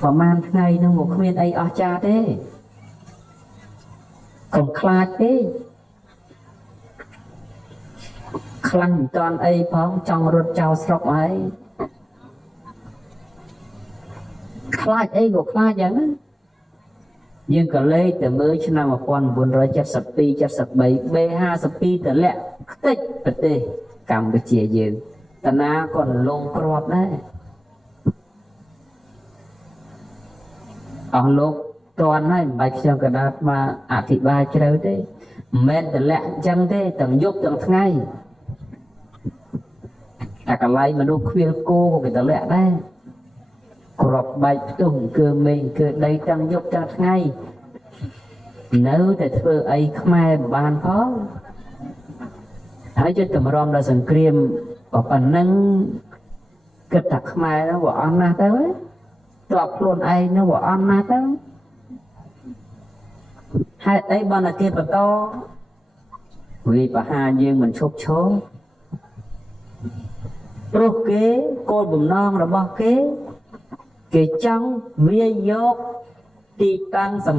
ប្រហែលថ្ងៃនឹងមកគ្មានអីអស្ចារ្យទេកុំខ្លាចទេខ្លាំងមិនតាន់អីផងចង់រត់ចោលស្រុកហើយខ្លាចអីក៏ខ្លាចយ៉ាងណាយើងក៏លេខទៅមើលឆ្នាំ1972 73 B52 តម្លាក់ខ្ទេចប្រទេសកម្ពុជាយើងតាណាក៏លងគ្រាប់ដែរអស់លោកតន់ហើយមិនបាច់ខ្ញុំកដាតមកអធិប្បាយជ្រៅទេមិនមែនតម្លាក់អញ្ចឹងទេទាំងយប់ទាំងថ្ងៃតែកន្លែងមនុស្សខ្វៀលគោក៏គេតម្លាក់ដែរគ្រាប់បែកផ្ទុះគឺមេឃគឺដីទាំងយប់ទាំងថ្ងៃនៅតែធ្វើអីខ្មែរមិនបានផងហើយចិត្តតម្រាំដល់សង្គ្រាមប៉ុណ្ណឹងគិតថាខ្មែរនោះវាអន់ណាស់ទៅទ័ពខ្លួនឯងនោះវាអន់ណាស់ទៅហេតុអីបានតែគេបន្តវាបហាយើងមិនឈប់ឈរព្រោះគេគោលបំណងរបស់គេចង់វាយកទីតាំងសំ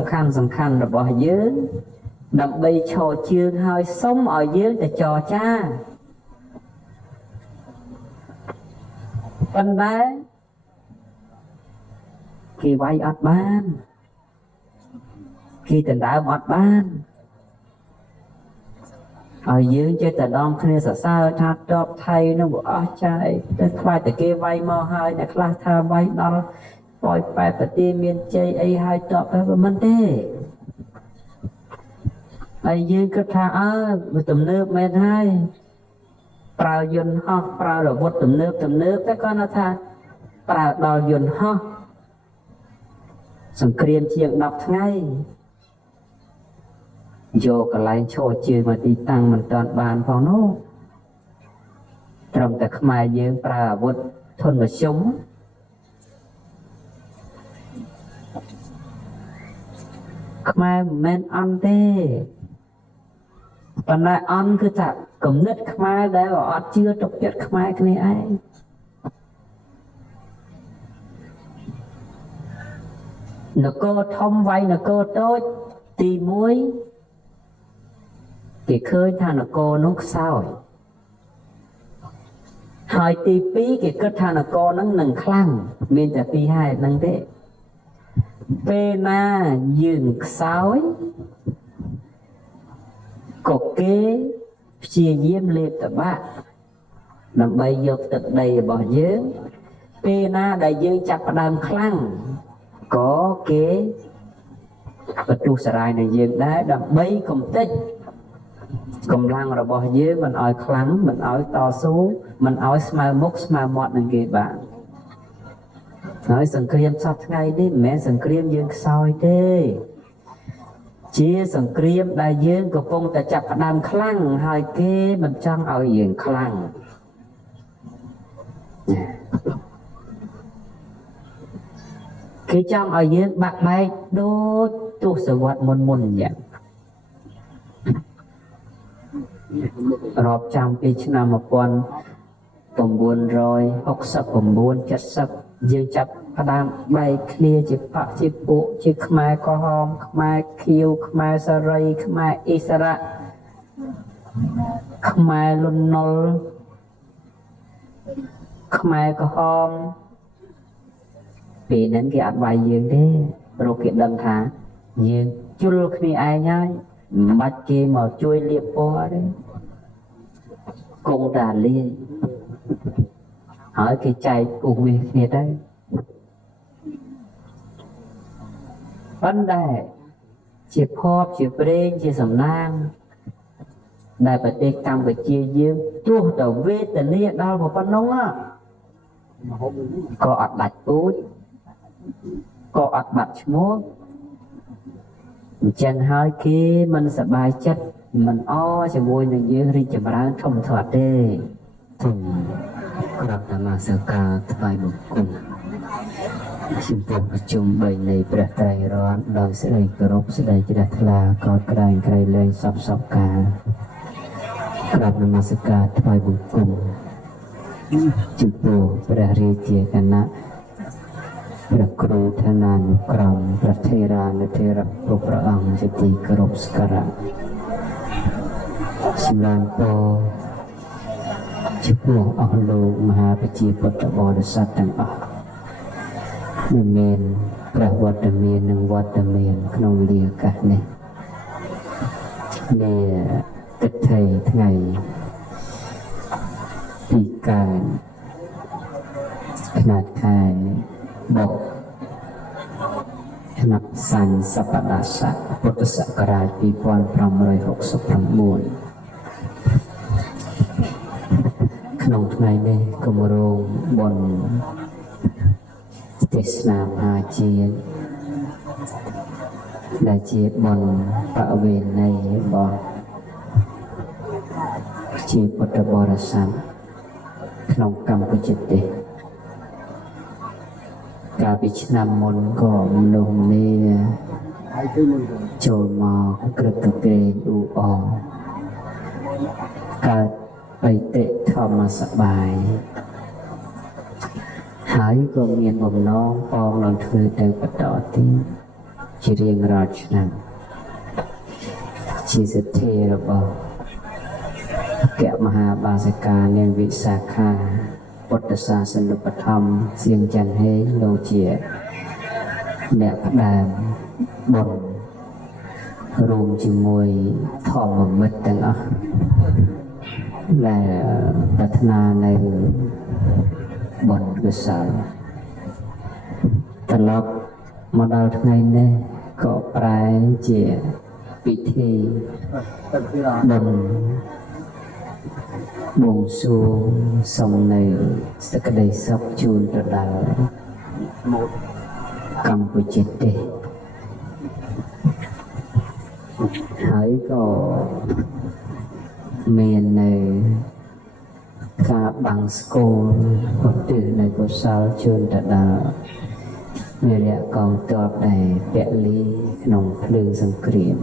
ខាន់របស់យើងដើម្បីឈរជើងហើយសុំឲ្យយើងទៅចរចាប៉ុន្តែគេវាយអត់បានគេដណ្ដើមអត់បានហើយយើងចេះតែដងគ្នាសរសើរថាតបថៃនឹងអស់ចាយតែខ្លាចតែគេវាយមកហើយអ្នកខ្លះថាវាយដល់ប៉ោយប៉ែតប្រទាមានជ័យអីហើយតបទៅមិនទេហើយយើងគិតថាវាទំនើបមែនហើយប្រើយន្តហោះប្រើអាវុធទំនើបតែគាត់ថាប្រើដល់យន្តហោះសង្គ្រាមជាង10ថ្ងៃយកកន្លែងឈរជើងមកទីតាំងមិនតាន់បានផងនោះត្រឹមតែខ្មែរយើងប្រើអាវុធធនមធ្យមខ្មែរមិនមែនអន់ទេប៉ុន្តែអន់គឺថាគំនិតខ្មែរដែលអត់ជឿទុកចិត្តខ្មែរគ្នាឯងនគរធំវាយនគរតូចទី1គេឃើញថានគរនោះខ្សោយហើយទី2គេគិតថានគរនោះនឹងខ្លាំងមានតែពីរហេតុហ្នឹងទេពេលណាយើងខ្សោយក៏គេព្យាយាមលេបតបាក់ដើម្បីយកទឹកដីរបស់យើងពេលណាដែលយើងចាប់ផ្ដើមខ្លាំងក៏គេបន្ទុះសារាយនឹងយើងដែរដើម្បីកំទេចកម្លាំងរបស់យើងមិនឲ្យខ្លាំងមិនឲ្យតស៊ូមិនឲ្យស្មើមុខស្មើមាត់នឹងគេបានហើយសង្គ្រាមសពថ្ងៃនេះមិនមែនសង្គ្រាមយើងខ្សោយទេជាសង្គ្រាមដែលយើងកំពុងតែចាប់ផ្ដើមខ្លាំងហើយគេមិនចង់ឲ្យយើងខ្លាំងគេចង់ឲ្យយើងបាក់បែកដូចទសវត្សរ៍មុនអញ្ចឹងរាប់ចាំពីឆ្នាំ1969 70យើងចាប់ផ្ដើមបែកគ្នាជាបកជាពួកជាខ្មែរក្រហមខ្មែរខៀវខ្មែរសារីខ្មែរអ៊ីសារ៉ាខ្មែរលន់ណុលខ្មែរក្រហមពេលហ្នឹងគេអត់វាយយើងទេព្រោះគេដឹងថាយើងជុលគ្នាឯងហើយមិនបាច់គេមកជួយលាបពណ៌ទេគង់តែលាយហើយគេចែកឧបវិសគ្នាទៅប៉ុន្តែជាភ័ព្វជាព្រេងជាសំណាងដែលប្រទេសកម្ពុជាយើងទោះតែវេទនាដល់ប៉ុណ្ណឹងក៏អត់ដាច់ពូជក៏អត់បាត់ឈ្មោះអញ្ចឹងហើយគេមិនសប្បាយចិត្តមិនអជាមួយនឹងយើងរីកចម្រើនធំធាត់ទេក្រាបនមស្ការថ្វាយបង្គំចំពោះប្រជុំ3នៃព្រះត្រៃរតន៍ដោយសេចក្តីគោរពសេចក្តីជ្រះថ្លាកោតក្រែងក្រៃលែងសពកាលក្រាបនមស្ការថ្វាយបង្គំចំពោះព្រះរាជាគណៈ ព្រះគ្រូឋានានុក្រមព្រះថេរានុថេរៈគ្រប់ព្រះអង្គជាទីគោរពសក្ការៈសម្រាប់ពរចំពោះអស់លោកមហាប្រជាពុទ្ធបរិស័ទទាំងអស់មិនមែនព្រះវត្តមាននិងវត្តមានក្នុងវេលាឱកាសនេះនៃទឹកថៃថ្ងៃទីកើតខ្នាតខែបុកឆ្នាំសាញ់សប្តាហ៍ពុទ្ធសករាជ2569ក្នុងថ្ងៃនេះគម្រោងបុណ្យទេសនាមហាជាតិដែលជាបុណ្យបវេណីរបស់ជាពុទ្ធបរិស័ទក្នុងកម្ពុជាទេសកាលពីឆ្នាំមុនក៏មនុស្សនេះចូលមកក្រឹកក្រែងអ៊ូអរកើតបៃតិធម្មសបាយហើយក៏មានបំណងផងនឹងធ្វើទៅបន្តទៀតជារៀងរាល់ឆ្នាំជាសិទ្ធិរបស់អគ្គមហាបាសិកានាងវិសាខាពុទ្ធសាសនុបត្ថម្ភសៀងច័ន្ទហេងលោកជាអ្នកផ្ដើមបុណ្យរួមជាមួយធម្មមិត្តទាំងអស់ដែលប្រាថ្នានៅបុណ្យកុសលត្រឡប់មកដល់ថ្ងៃនេះក៏ប្រែជាពិធីបុណ្យបួងសួងសុំនៅសេចក្តីសុខជូនទៅដល់កម្ពុជាទេសហើយក៏មាននៅការបាំងស្គលឧទ្ទិសនៅកុសលជូនទៅដល់វីរៈកងទ័ពដែលពលីក្នុងភ្លើងសង្គ្រាម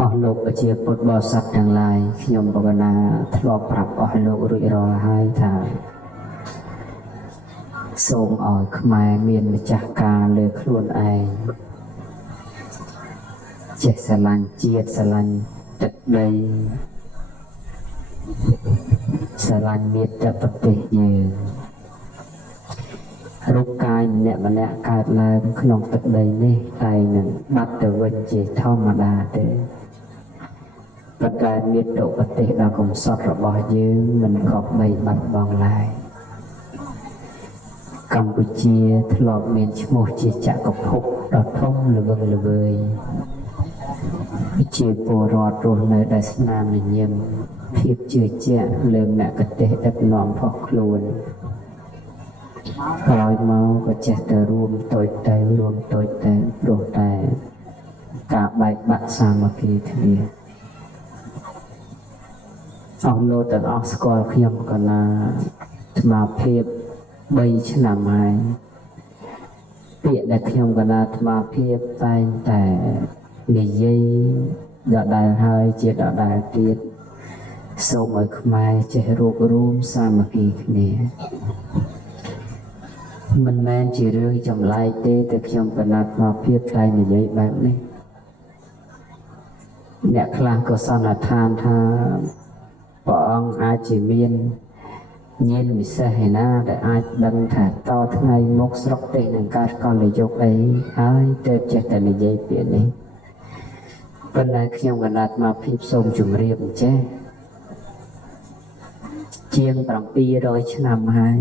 អស់លោកប្រជាពុទ្ធបរិស័ទទាំងឡាយខ្ញុំបវណ្ណាធ្លាប់ប្រាប់អស់លោករួចរាល់ហើយថាសូមឲ្យខ្មែរមានម្ចាស់ការលើខ្លួនឯងចេះស្រឡាញ់ជាតិស្រឡាញ់ទឹកដីស្រឡាញ់មាតុប្រទេសយើងរូបកាយម្នាក់កើតឡើងក្នុងទឹកដីនេះតែនឹងបាត់ទៅវិញជាធម្មតាទេប៉ុន្តែមាតុប្រទេសដ៏កំសត់របស់យើងមិនក៏បីបាត់បង់ឡើយកម្ពុជាធ្លាប់មានឈ្មោះជាចក្រភពដ៏ធំល្វឹងល្វើយជាពលរដ្ឋរស់នៅដោយស្នាមញញឹមភាពជឿជាក់លើមគ្គទេសដឹកនាំផុសខ្លួនក្រោយមកក៏ចេះតែរួមតូចតែព្រោះតែការបែកបាក់សាមគ្គីគ្នាអស់លោកទាំងអស់ស្គាល់ខ្ញុំកណាស្មារភាព3ឆ្នាំហើយពាក្យដែលខ្ញុំកណាស្មារភាពតែងតែនិយាយដដែលហើយជាដដែលទៀតសូមឲ្យខ្មែរចេះរួបរួមសាមគ្គីគ្នាមិនមែនជារឿងចម្លែកទេតែខ្ញុំកណាត់មកភាពតែនិយាយបែបនេះអ្នកខ្លះក៏សន្និដ្ឋានថាព្រះអង្គអាចជាមានញាណវិសេសឯណាដែលអាចដឹងថាតថ្ងៃមុខស្រុកទេសនឹងកើតកលយុគអីហើយទៅចេះតែនិយាយពាក្យនេះប៉ុន្តែខ្ញុំកណាត់មកភាពសូមជម្រាបអញ្ចេះជាង700ឆ្នាំហើយ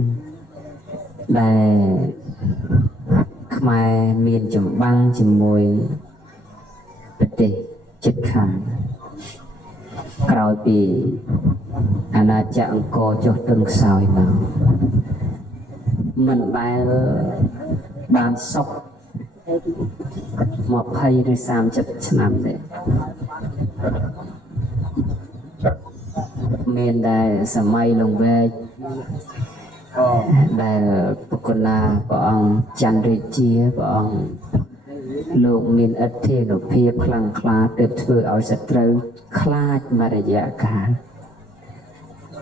ដែលខ្មែរមានចម្បាំងជាមួយប្រទេសជិតខាងក្រោយពីអាណាចក្រអង្គរចុះទន់ខ្សោយមកមិនដែលបានសុខ20ឬ30ឆ្នាំទេមានតែសម័យលង្វែកដែលបុគ្គលព្រះអង្គច័ន្ទរាជាព្រះអង្គលោកមានឥទ្ធិនុភាពខ្លាំងក្លាទើបធ្វើឲ្យសត្រូវខ្លាចមករយៈកាល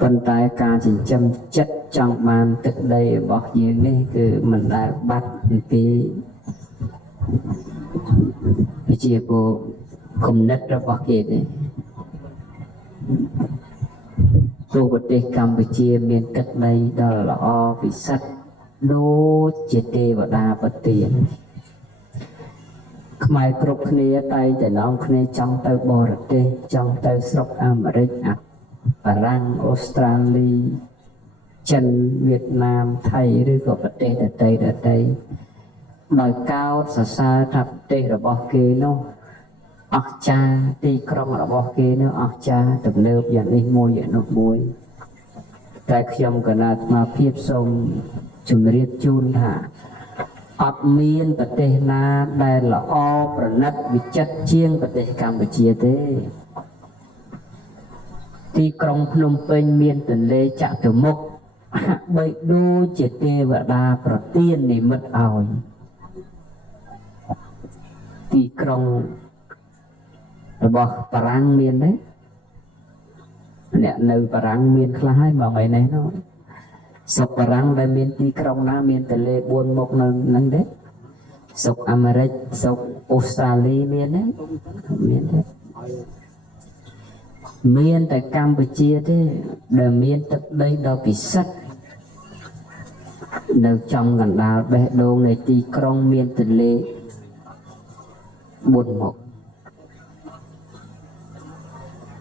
ប៉ុន្តែការចិញ្ចឹមចិត្តចង់បានទឹកដីរបស់យើងនេះគឺមិនដែលបាត់ពីជាគំនិតរបស់គេទេព្រោះប្រទេសកម្ពុជាមានទឹកដីដ៏ល្អពិសិដ្ឋដូចជាទេវតាប្រទានខ្មែរគ្រប់គ្នាតែងតែនាំគ្នាចង់ទៅបរទេសចង់ទៅស្រុកអាមេរិកបារាំងអូស្ត្រាលីចិនវៀតណាមថៃឬក៏ប្រទេសដទៃដោយកោតសរសើរថាប្រទេសរបស់គេនោះអស្ចារ្យទីក្រុងរបស់គេនោះអស្ចារ្យទំនើបយ៉ាងនេះមួយយ៉ាងនោះមួយតែខ្ញុំកណាត់មកភាពសូមជម្រាបជូនថាអត់មានប្រទេសណាដែលល្អប្រណិតវិចិត្រជាងប្រទេសកម្ពុជាទេទីក្រុងភ្នំពេញមានទន្លេចតុមុខហាក់បីដូចជាទេវតាប្រទាននិមិត្តឲ្យទីក្រុងរបស់បារាំងមានទេអ្នកនៅបារាំងមានខ្លះហើយមកថ្ងៃនេះនោះស្រុកបារាំងដែលមានទីក្រុងណាមានទន្លេ4មុខនៅហ្នឹងទេស្រុកអាមេរិកស្រុកអូស្ត្រាលីមានទេមានទេមានតែកម្ពុជាទេដែលមានទឹកដីដ៏ពិសិដ្ឋនៅចំកណ្ដាលបេះដូងនៃទីក្រុងមានទន្លេ4មុខ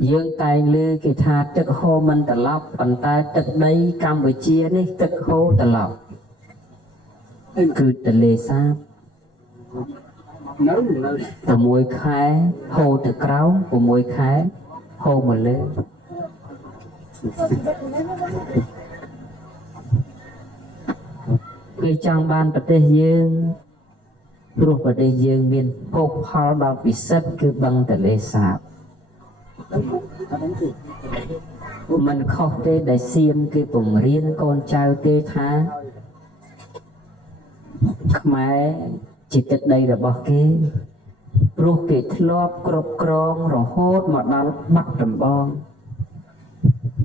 យើងតែងឮគេថាទឹកហូរមិនត្រឡប់ប៉ុន្តែទឹកដីកម្ពុជានេះទឹកហូរត្រឡប់គឺទន្លេសាប6ខែហូរទៅក្រោម6ខែហូរមកលើគេចង់បានប្រទេសយើងព្រោះប្រទេសយើងមានភោគផលដ៏ពិសិដ្ឋគឺបឹងទន្លេសាបមិនខុសទេដែលសៀមគេពង្រៀនកូនចៅគេថាខ្មែរជាទឹកដីរបស់គេព្រោះគេធ្លាប់គ្រប់គ្រងរហូតមកដល់បាត់ដំបង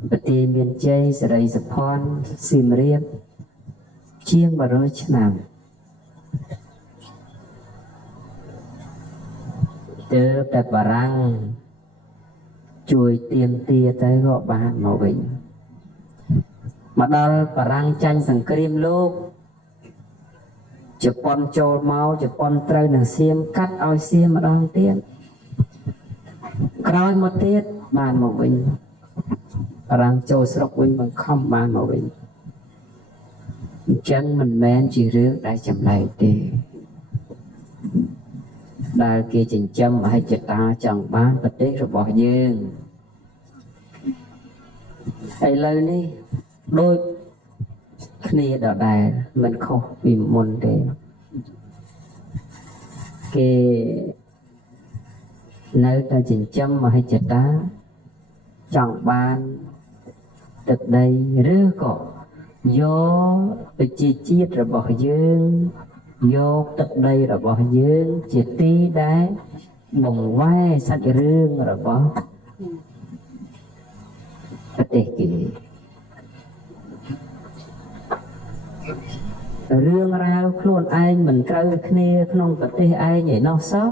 ប្រទេសមានជ័យសេរីសុផាន់សៀមរាបជាង100ឆ្នាំទើបតែបារាំងជួយទៀមទាទៅក៏បានមកវិញមកដល់បារាំងចាញ់សង្គ្រាមលោកជប៉ុនចូលមកជប៉ុនត្រូវនឹងសៀមកាត់ឲ្យសៀមម្ដងទៀតក្រោយមកទៀតបានមកវិញបារាំងចូលស្រុកវិញបង្ខំបានមកវិញអញ្ចឹងមិនមែនជារឿងដែលចម្លែកទេដែលគេចិញ្ចឹមអហិច្ឆតាចង់បានប្រទេសរបស់យើងឥឡូវនេះដូចគ្នាដដែលមិនខុសពីមុនទេគេនៅតែចិញ្ចឹមអហិច្ឆតាចង់បានទឹកដីឬក៏យកប្រជាជាតិរបស់យើងយកទឹកដីរបស់យើងជាទីដែលបង្វែរសាច់រឿងរបស់ប្រទេសគេរឿងរ៉ាវខ្លួនឯងមិនត្រូវគ្នាក្នុងប្រទេសឯងឯណោះសោះ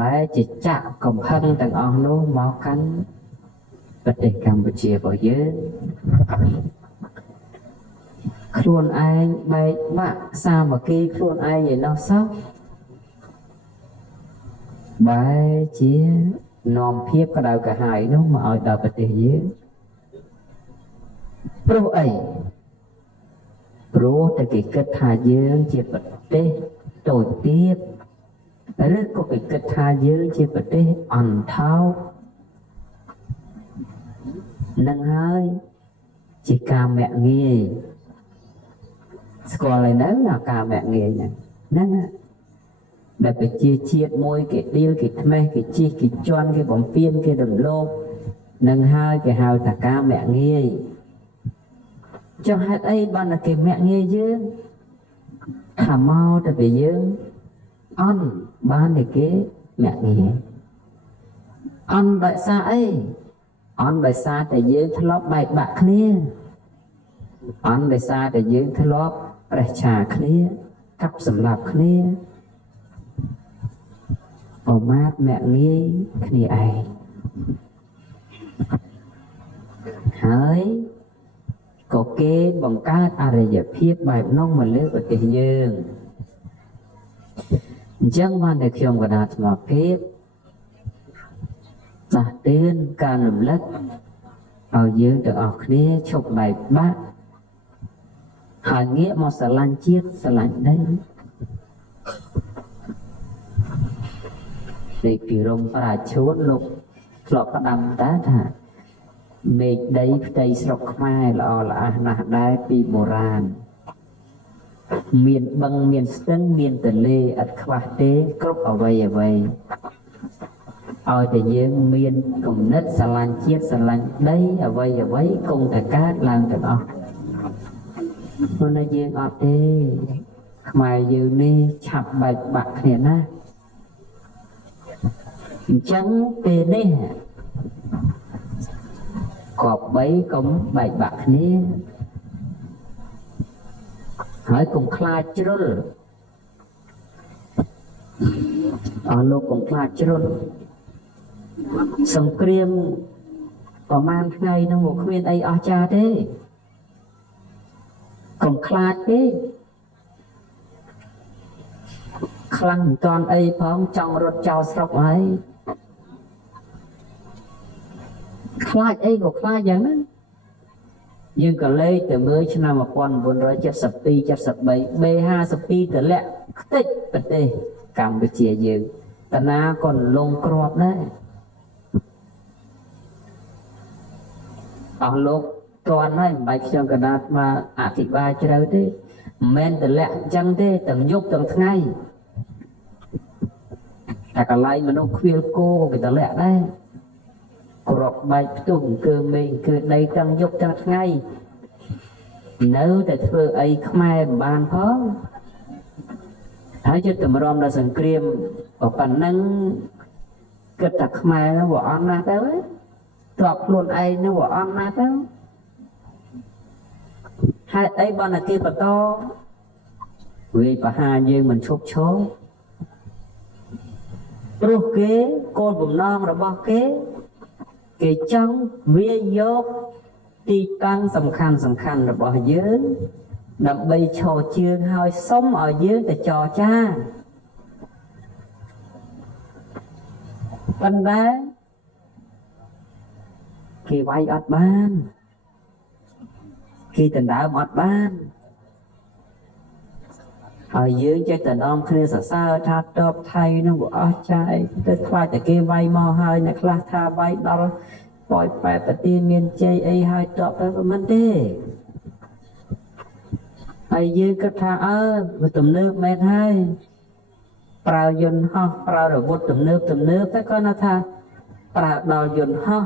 តែជាចាក់កំហឹងទាំងអស់នោះមកកាន់ប្រទេសកម្ពុជារបស់យើងខ្លួនឯងបែកបាក់សាមគ្គីខ្លួនឯងឯណោះសោះបែរជានាំភាពក្តៅក្រហាយនោះមកឲ្យដល់ប្រទេសយើងព្រោះអីព្រោះតែគេគិតថាយើងជាប្រទេសតូចទាបឬក៏គេគិតថាយើងជាប្រទេសអន់ថោកនឹងហើយជាការមាក់ងាយស្គាល់ហើយនៅការមាក់ងាយហ្នឹងដែលប្រជាជាតិមួយគេឌីលគេថ្មេះគេជិះគេជន់គេបំពេញគេរំលោភនឹងហើយគេហៅថាការមាក់ងាយចុះហេតុអីបានតែគេមាក់ងាយយើងថាមកទៅពីយើងអន់បានតែគេមាក់ងាយអន់ដោយសារអី អន់ដោយសារតែយើងធ្លាប់បែកបាក់គ្នាអន់ដោយសារតែយើងធ្លាប់ប្រេះឆាគ្នាកាប់សម្លាប់គ្នាប្រមាថមាក់ងាយគ្នាឯងហើយក៏គេបង្កើតអរិយភាពបែបនោះមកលើប្រទេសយើងអញ្ចឹងបានតែខ្ញុំកណាត់ស្មារតីដាស់តឿនការរំលឹកឲ្យយើងទាំងអស់គ្នាឈប់បែកបាក់ហើយងាកមកស្រឡាញ់ជាតិស្រឡាញ់ដីនៃពីរំប្រាឈួនលោកធ្លាប់ផ្ដាំតាថាមេឃដីផ្ទៃស្រុកខ្មែរល្អល្អះណាស់ដែរពីបុរាណមានបឹងមានស្ទឹងមានទន្លេឥតខ្វះទេគ្រប់អ្វីអ្វីឲ្យតែយើងមានគំនិតស្រឡាញ់ជាតិស្រឡាញ់ដីអ្វីអ្វីគង់តែកើតឡើងទាំងអស់ប៉ុន្តែយើងអត់ទេខ្មែរយើងនេះឆាប់បែកបាក់គ្នាណាអញ្ចឹងពេលនេះគប្បីកុំបែកបាក់គ្នាហើយកុំខ្លាចជ្រុលអស់លោកកុំខ្លាចជ្រុលសង្គ្រាមប្រហែលថ្ងៃនោះមកគ្មានអីអស្ចារ្យទេកុំខ្លាចទេខ្លាំងមិនតាន់អីផងចង់រត់ចោលស្រុកហើយខ្លាចអីក៏ខ្លាចយ៉ាងហ្នឹងយើងក៏លេខទៅមើលឆ្នាំ1972 73 B52 តម្លាក់ខ្ទេចប្រទេសកម្ពុជាយើងតាណាក៏លងគ្រាប់ដែរអស់លោកតន់ហើយមិនបាច់ខ្ញុំកណាត់មកអធិប្បាយជ្រៅទេមិនមែនតម្លាក់អញ្ចឹងទេទាំងយប់ទាំងថ្ងៃតែកន្លែងមនុស្សខ្វៀលគោក៏តម្លាក់ដែរគ្រាប់បែកផ្ទុះអង្គើមេអង្គើដីទាំងយប់ទាំងថ្ងៃនៅតែធ្វើអីខ្មែរមិនបានផងហើយចិត្តតម្រាំដល់សង្គ្រាមប៉ុណ្ណឹងគិតតែខ្មែរហ្នឹងវាអន់ណាស់ទៅទ្របខ្លួនឯងហ្នឹងវាអន់ណាស់ទៅហេតុអីបានតែគេបន្តវាយប្រហារយើងមិនឈប់ឈរព្រោះគេគោលបំណងរបស់គេចង់វាយកទីតាំងសំខាន់របស់យើងដើម្បីឈរជើងហើយសុំឲ្យយើងទៅចរចាប៉ុន្តែគេវាយអត់បានគេដណ្ដើមអត់បានហើយយើងចេះតែនាំគ្នាសរសើរថាតបថៃនឹងវាអស់ចាយទៅខ្លាចតែគេវាយមកហើយអ្នកខ្លះថាវាយដល់ប៉ោយប៉ែប្រទីមានជ័យអីហើយតបទៅមិនទេហើយយើងគិតថាវាទំនើបមែនហើយប្រើយន្តហោះប្រើអាវុធទំនើបតែគាត់ថាប្រើដល់យន្តហោះ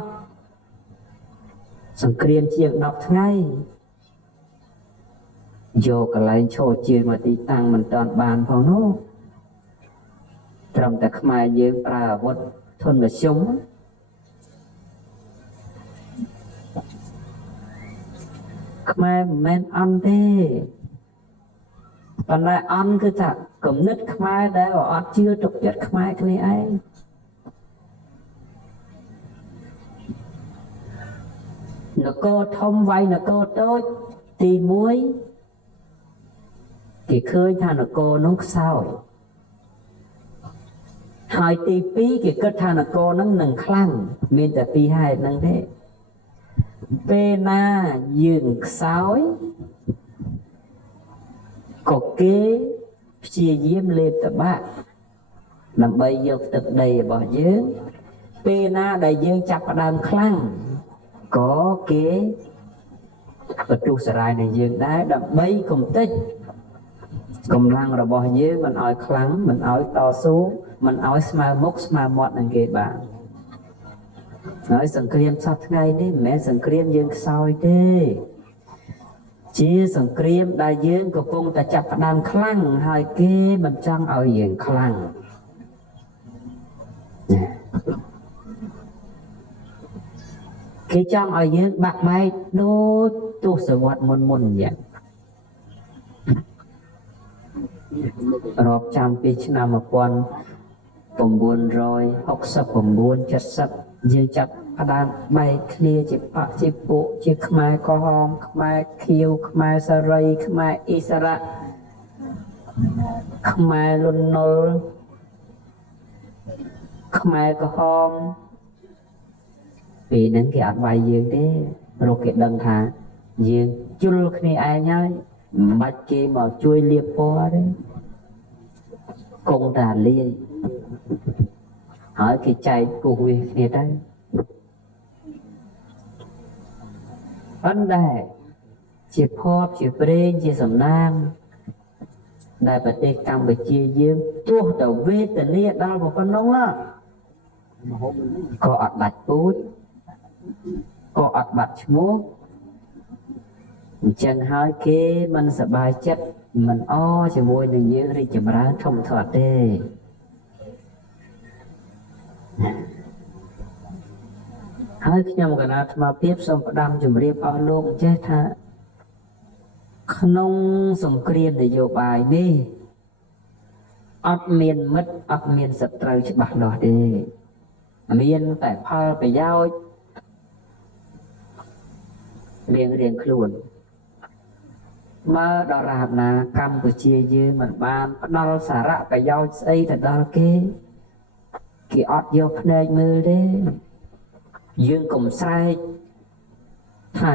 សង្គ្រាមជាង10ថ្ងៃយកកន្លែងឈរជើងមកទីតាំងមិនតាន់បានផងនោះត្រឹមតែខ្មែរយើងប្រើអាវុធធនមធ្យមខ្មែរមិនមែនអន់ទេប៉ុន្តែអន់គឺថាគំនិតខ្មែរដែលអត់ជឿទុកចិត្តខ្មែរគ្នាឯងនគរធំវាយនគរតូចទី1គេឃើញថានគរនោះខ្សោយហើយទី2គេគិតថានគរនោះនឹងខ្លាំងមានតែពីរហេតុហ្នឹងទេពេលណាយើងខ្សោយក៏គេព្យាយាមលេបតបាក់ដើម្បីយកទឹកដីរបស់យើងពេលណាដែលយើងចាប់ផ្ដើមខ្លាំងក៏គេបន្ទុះសារាយនឹងយើងដែរដើម្បីកុំតិចកម្លាំងរបស់យើងមិនឲ្យខ្លាំងមិនឲ្យតស៊ូមិនឲ្យស្មើមុខស្មើមាត់នឹងគេបានហើយសង្គ្រាមសពថ្ងៃនេះមិនមែនសង្គ្រាមយើងខ្សោយទេជាសង្គ្រាមដែលយើងកំពុងតែចាប់ផ្ដើមខ្លាំងហើយគេមិនចង់ឲ្យយើងខ្លាំងក គេចង់ឲ្យយើងបាក់បែកដូចទសវត្សមុនយ៉ាងរាប់ចាំពីឆ្នាំ1969 70យើងចាប់ផ្ដើមបែកគ្នាជាបកជាពួកជាខ្មែរក្រហមខ្មែរខៀវខ្មែរសារីខ្មែរអ៊ីសារ៉ាខ្មែរលន់នល់ខ្មែរក្រហមពេលហ្នឹងគេអត់វាយយើងទេព្រោះគេដឹងថាយើងជុលគ្នាឯងហើយមិនបាច់គេមកជួយលាបពណ៌ទេគង់តែលាយហើយគេចែកគូសវាគ្នាទៅប៉ុន្តែជាភ័ព្វជាព្រេងជាសំណាងដែលប្រទេសកម្ពុជាយើងទោះតែវេទនាដល់ប៉ុណ្ណឹងក៏អត់ដាច់ពូជក៏អត់បាត់ឈ្មោះអញ្ចឹងហើយគេមិនសប្បាយចិត្តមិនអជាមួយនឹងយើងរីកចម្រើនធំធាត់ទេហើយខ្ញុំគណៈអាត្មាភាពសូមផ្ដាំជម្រាបអស់លោកចេះថាក្នុងសង្គ្រាមនយោបាយនេះអត់មានមិត្តអត់មានសត្រូវច្បាស់លាស់ទេមានតែផលប្រយោជន៍រៀងខ្លួនមើលដល់រាបណាកម្ពុជាយើងមិនបានផ្ដល់សារៈប្រយោជន៍ស្អីទៅដល់គេអត់យកភ្នែកមើលទេយើងកុំស្រែកថា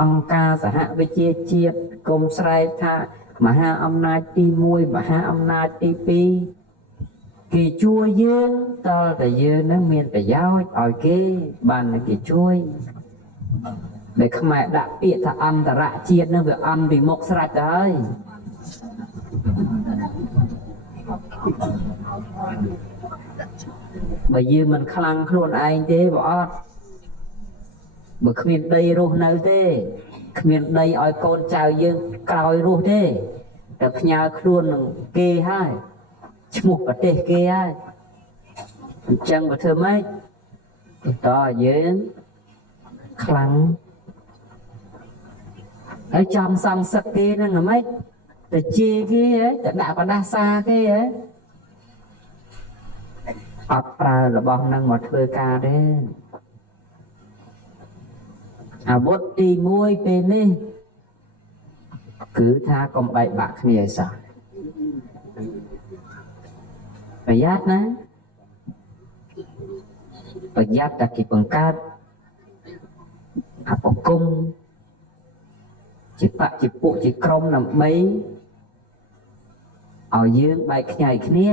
អង្គការសហវិជាជាតិកុំស្រែកថាមហាអំណាចទី1មហាអំណាចទី2គេជួយយើងតើតែយើងនឹងមានប្រយោជន៍ឲ្យគេបានគេជួយដែលខ្មែរដាក់ពាក្យថាអន្តរជាតិនឹងវាអន់ពីមុខស្រេចទៅហើយបើយើងមិនខ្លាំងខ្លួនឯងទេបើអត់បើគ្មានដីរស់នៅទេគ្មានដីឲ្យកូនចៅយើងក្រោយរស់ទេតែផ្ញើខ្លួននឹងគេហើយឈ្មោះប្រទេសគេហើយអញ្ចឹងបើធ្វើម៉េចតើយើងខ្លាំងហើយចំសងសឹកគេហ្នឹងហ្មងទៅជាគេទៅដាក់បដាសាគេអត់ប្រើរបស់ហ្នឹងមកធ្វើការទេអាវុធទី1ពេលនេះគឺថាកុំបែកបាក់គ្នាឲ្យសោះប្រយ័ត្នណាប្រយ័ត្នតែគេបង្កើតអបគុំជាបកជាពួកជាក្រុមដើម្បីឲ្យយើងបែកខ្ញែកគ្នា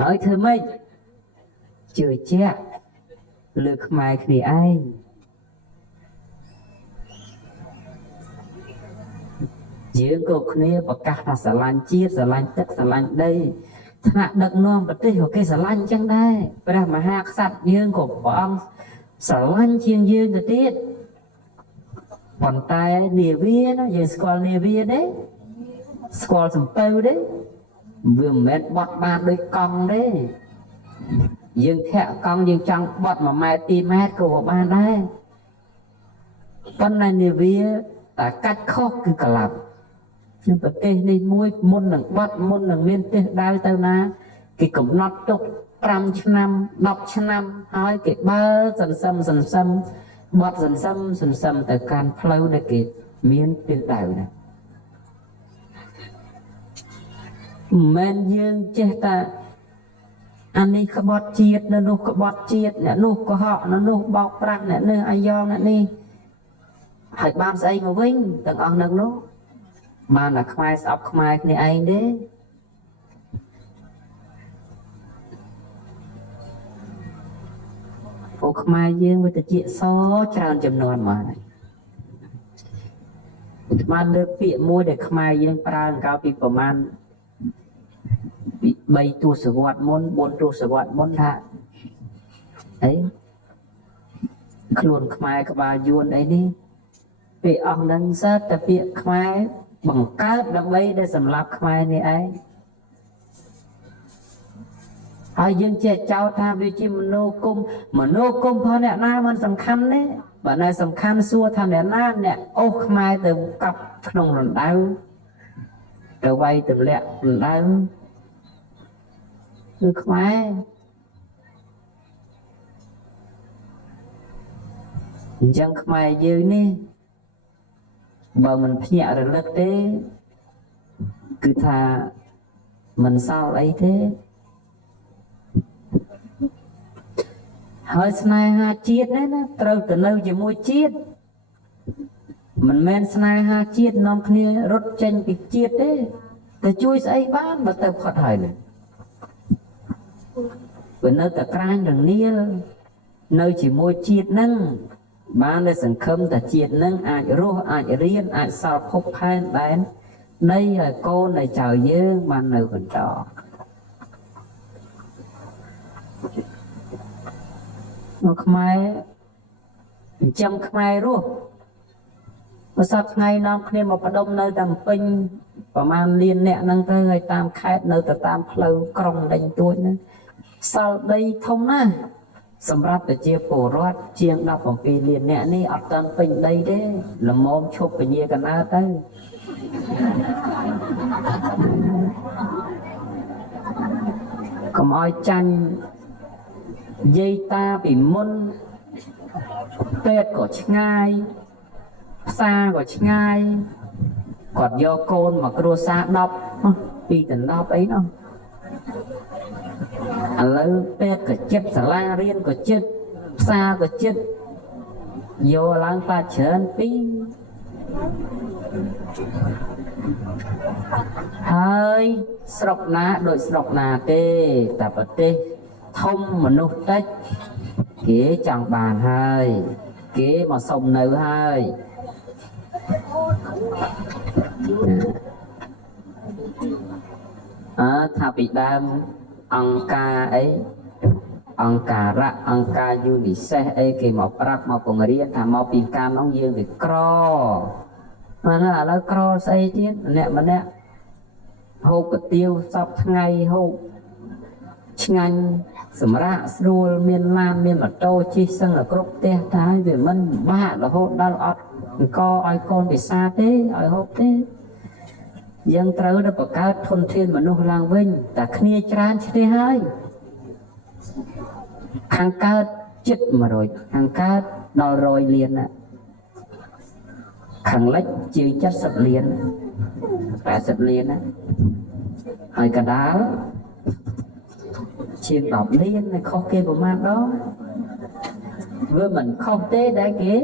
ហើយធ្វើម៉េចជឿជាក់លើខ្មែរគ្នាឯងយើងក៏គ្នាប្រកាសថាស្រឡាញ់ជាតិស្រឡាញ់ទឹកស្រឡាញ់ដីថ្នាក់ដឹកនាំប្រទេសក៏គេស្រឡាញ់ចឹងដែរព្រះមហាក្សត្រយើងក៏ព្រះអង្គស្រឡាញ់ជាងយើងទៅទៀតប៉ុន្តែនាវាណាយើងស្គាល់នាវាទេស្គាល់សំពៅទេវាមិនមែនបត់បានដូចកង់ទេយើងធាក់កង់យើងចង់បត់1ម៉ែត្រ2ម៉ែត្រក៏បានដែរប៉ុន្តែនាវាតែកាច់ខុសគឺក្លាប់ជាប្រទេសនេះមួយមុននឹងបត់មុននឹងមានទេសដៅទៅណាគេកំណត់ទុក5ឆ្នាំ10ឆ្នាំហើយគេបើសន្សំបត់សន្សំទៅកាន់ផ្លូវដែលគេមានទេសដៅណាមិនមែនយើងចេះតែអានេះក្បត់ជាតិនៅនោះក្បត់ជាតិអ្នកនោះកុហកនៅនោះបោកប្រាស់អ្នកនេះអាយ៉ងអ្នកនេះហើយបានស្អីមកវិញទាំងអស់នឹងនោះបានតែខ្មែរស្អប់ខ្មែរគ្នាឯងទេពួកខ្មែរយើងវាតិចសច្រើនចំនួនមកហើយបានលើកពាក្យមួយដែលខ្មែរយើងប្រើកាលពីប្រមាណ3ទសវត្សរ៍មុន4ទសវត្សរ៍មុនថាអីខ្លួនខ្មែរក្បាលយួនអីនេះពាក្យអស់ហ្នឹងសើតែពាក្យខ្មែរបង្កើតដើម្បីដែលសម្រាប់ខ្មែរនេះឯង ហើយយើងចេះចោទថាវាជាមនោគមផងអ្នកណាមិនសំខាន់ទេបើណែសំខាន់សួរថាអ្នកណាអ្នកអូសខ្មែរទៅកប់ក្នុងរណ្ដៅទៅវាយទម្លាក់រណ្ដៅគឺខ្មែរអញ្ចឹងខ្មែរយើងនេះបើមិនភ្ញាក់រលឹកទេគឺថាមិនសល់អីទេហើយស្នេហាជាតិនេះណាត្រូវទៅនៅជាមួយជាតិមិនមែនស្នេហាជាតិនាំគ្នារត់ចេញពីជាតិទេតែជួយស្អីបានបើទៅផុតហើយនេះវានៅតែក្រាញរងាលនៅជាមួយជាតិនឹងបានតែសង្ឃឹមថាជាតិនឹងអាចរស់អាចរៀនអាចសល់ភពផែនដែននៃឲ្យកូននៃចៅយើងបាននៅបន្តមកខ្មែរចិញ្ចឹមខ្មែររស់មកសប្តាហ៍ថ្ងៃនាំគ្នាមកបដុំនៅតាមពេញប្រហែលលានអ្នកហ្នឹងទៅហើយតាមខេត្តនៅទៅតាមផ្លូវក្រុងដេញទួចហ្នឹងសល់ដីធំណាស់សម្រាប់ប្រជាពលរដ្ឋជាង17លានអ្នកនេះអត់តាន់ពេញដីទេល្មមឈប់ពញាកណ្ដាលទៅកុំឲ្យចាញ់យាយតាពីមុនពេទ្យក៏ឆ្ងាយផ្សារក៏ឆ្ងាយគាត់យកកូនមកគ្រួសារ10ពីទៅ10អីនោះឥឡូវពេទ្យក៏ចិត្តសាលារៀនក៏ចិត្តផ្សារក៏ចិត្តយកឡើងប៉ាច្រើនពីហើយស្រុកណាដូចស្រុកណាទេតែប្រទេសធំមនុស្សតិចគេចង់បានហើយគេមកសុំនៅហើយថាពីដើមអង្គការអីអង្គការៈអង្គការយូនីសេសអីគេមកប្រាប់មកបង្រៀនថាមកពីការនោះយើងវាក្រឥឡូវក្រស្អីទៀតម្នាក់ហូបកាទៀវសពថ្ងៃហូបឆ្ងាញ់សម្រាប់ស្រួលមានឡានមានម៉ូតូជិះសឹងគ្រប់ផ្ទះតែវាមិនបាក់រហូតដល់អត់អង្គឲ្យកូនពិសាទេឲ្យហូបទេយើងត្រូវតែបង្កើតធនធានមនុស្សឡើងវិញតែគ្នាច្រើនឈ្នះហើយខាងកើតជិត100ខាងកើតដល់100លានណាខាងលិចជាង70លាន80លានណាហើយកណ្ដាលជាង10លានខុសគេប្រមាណដងវាមិនខុសទេដែលគេ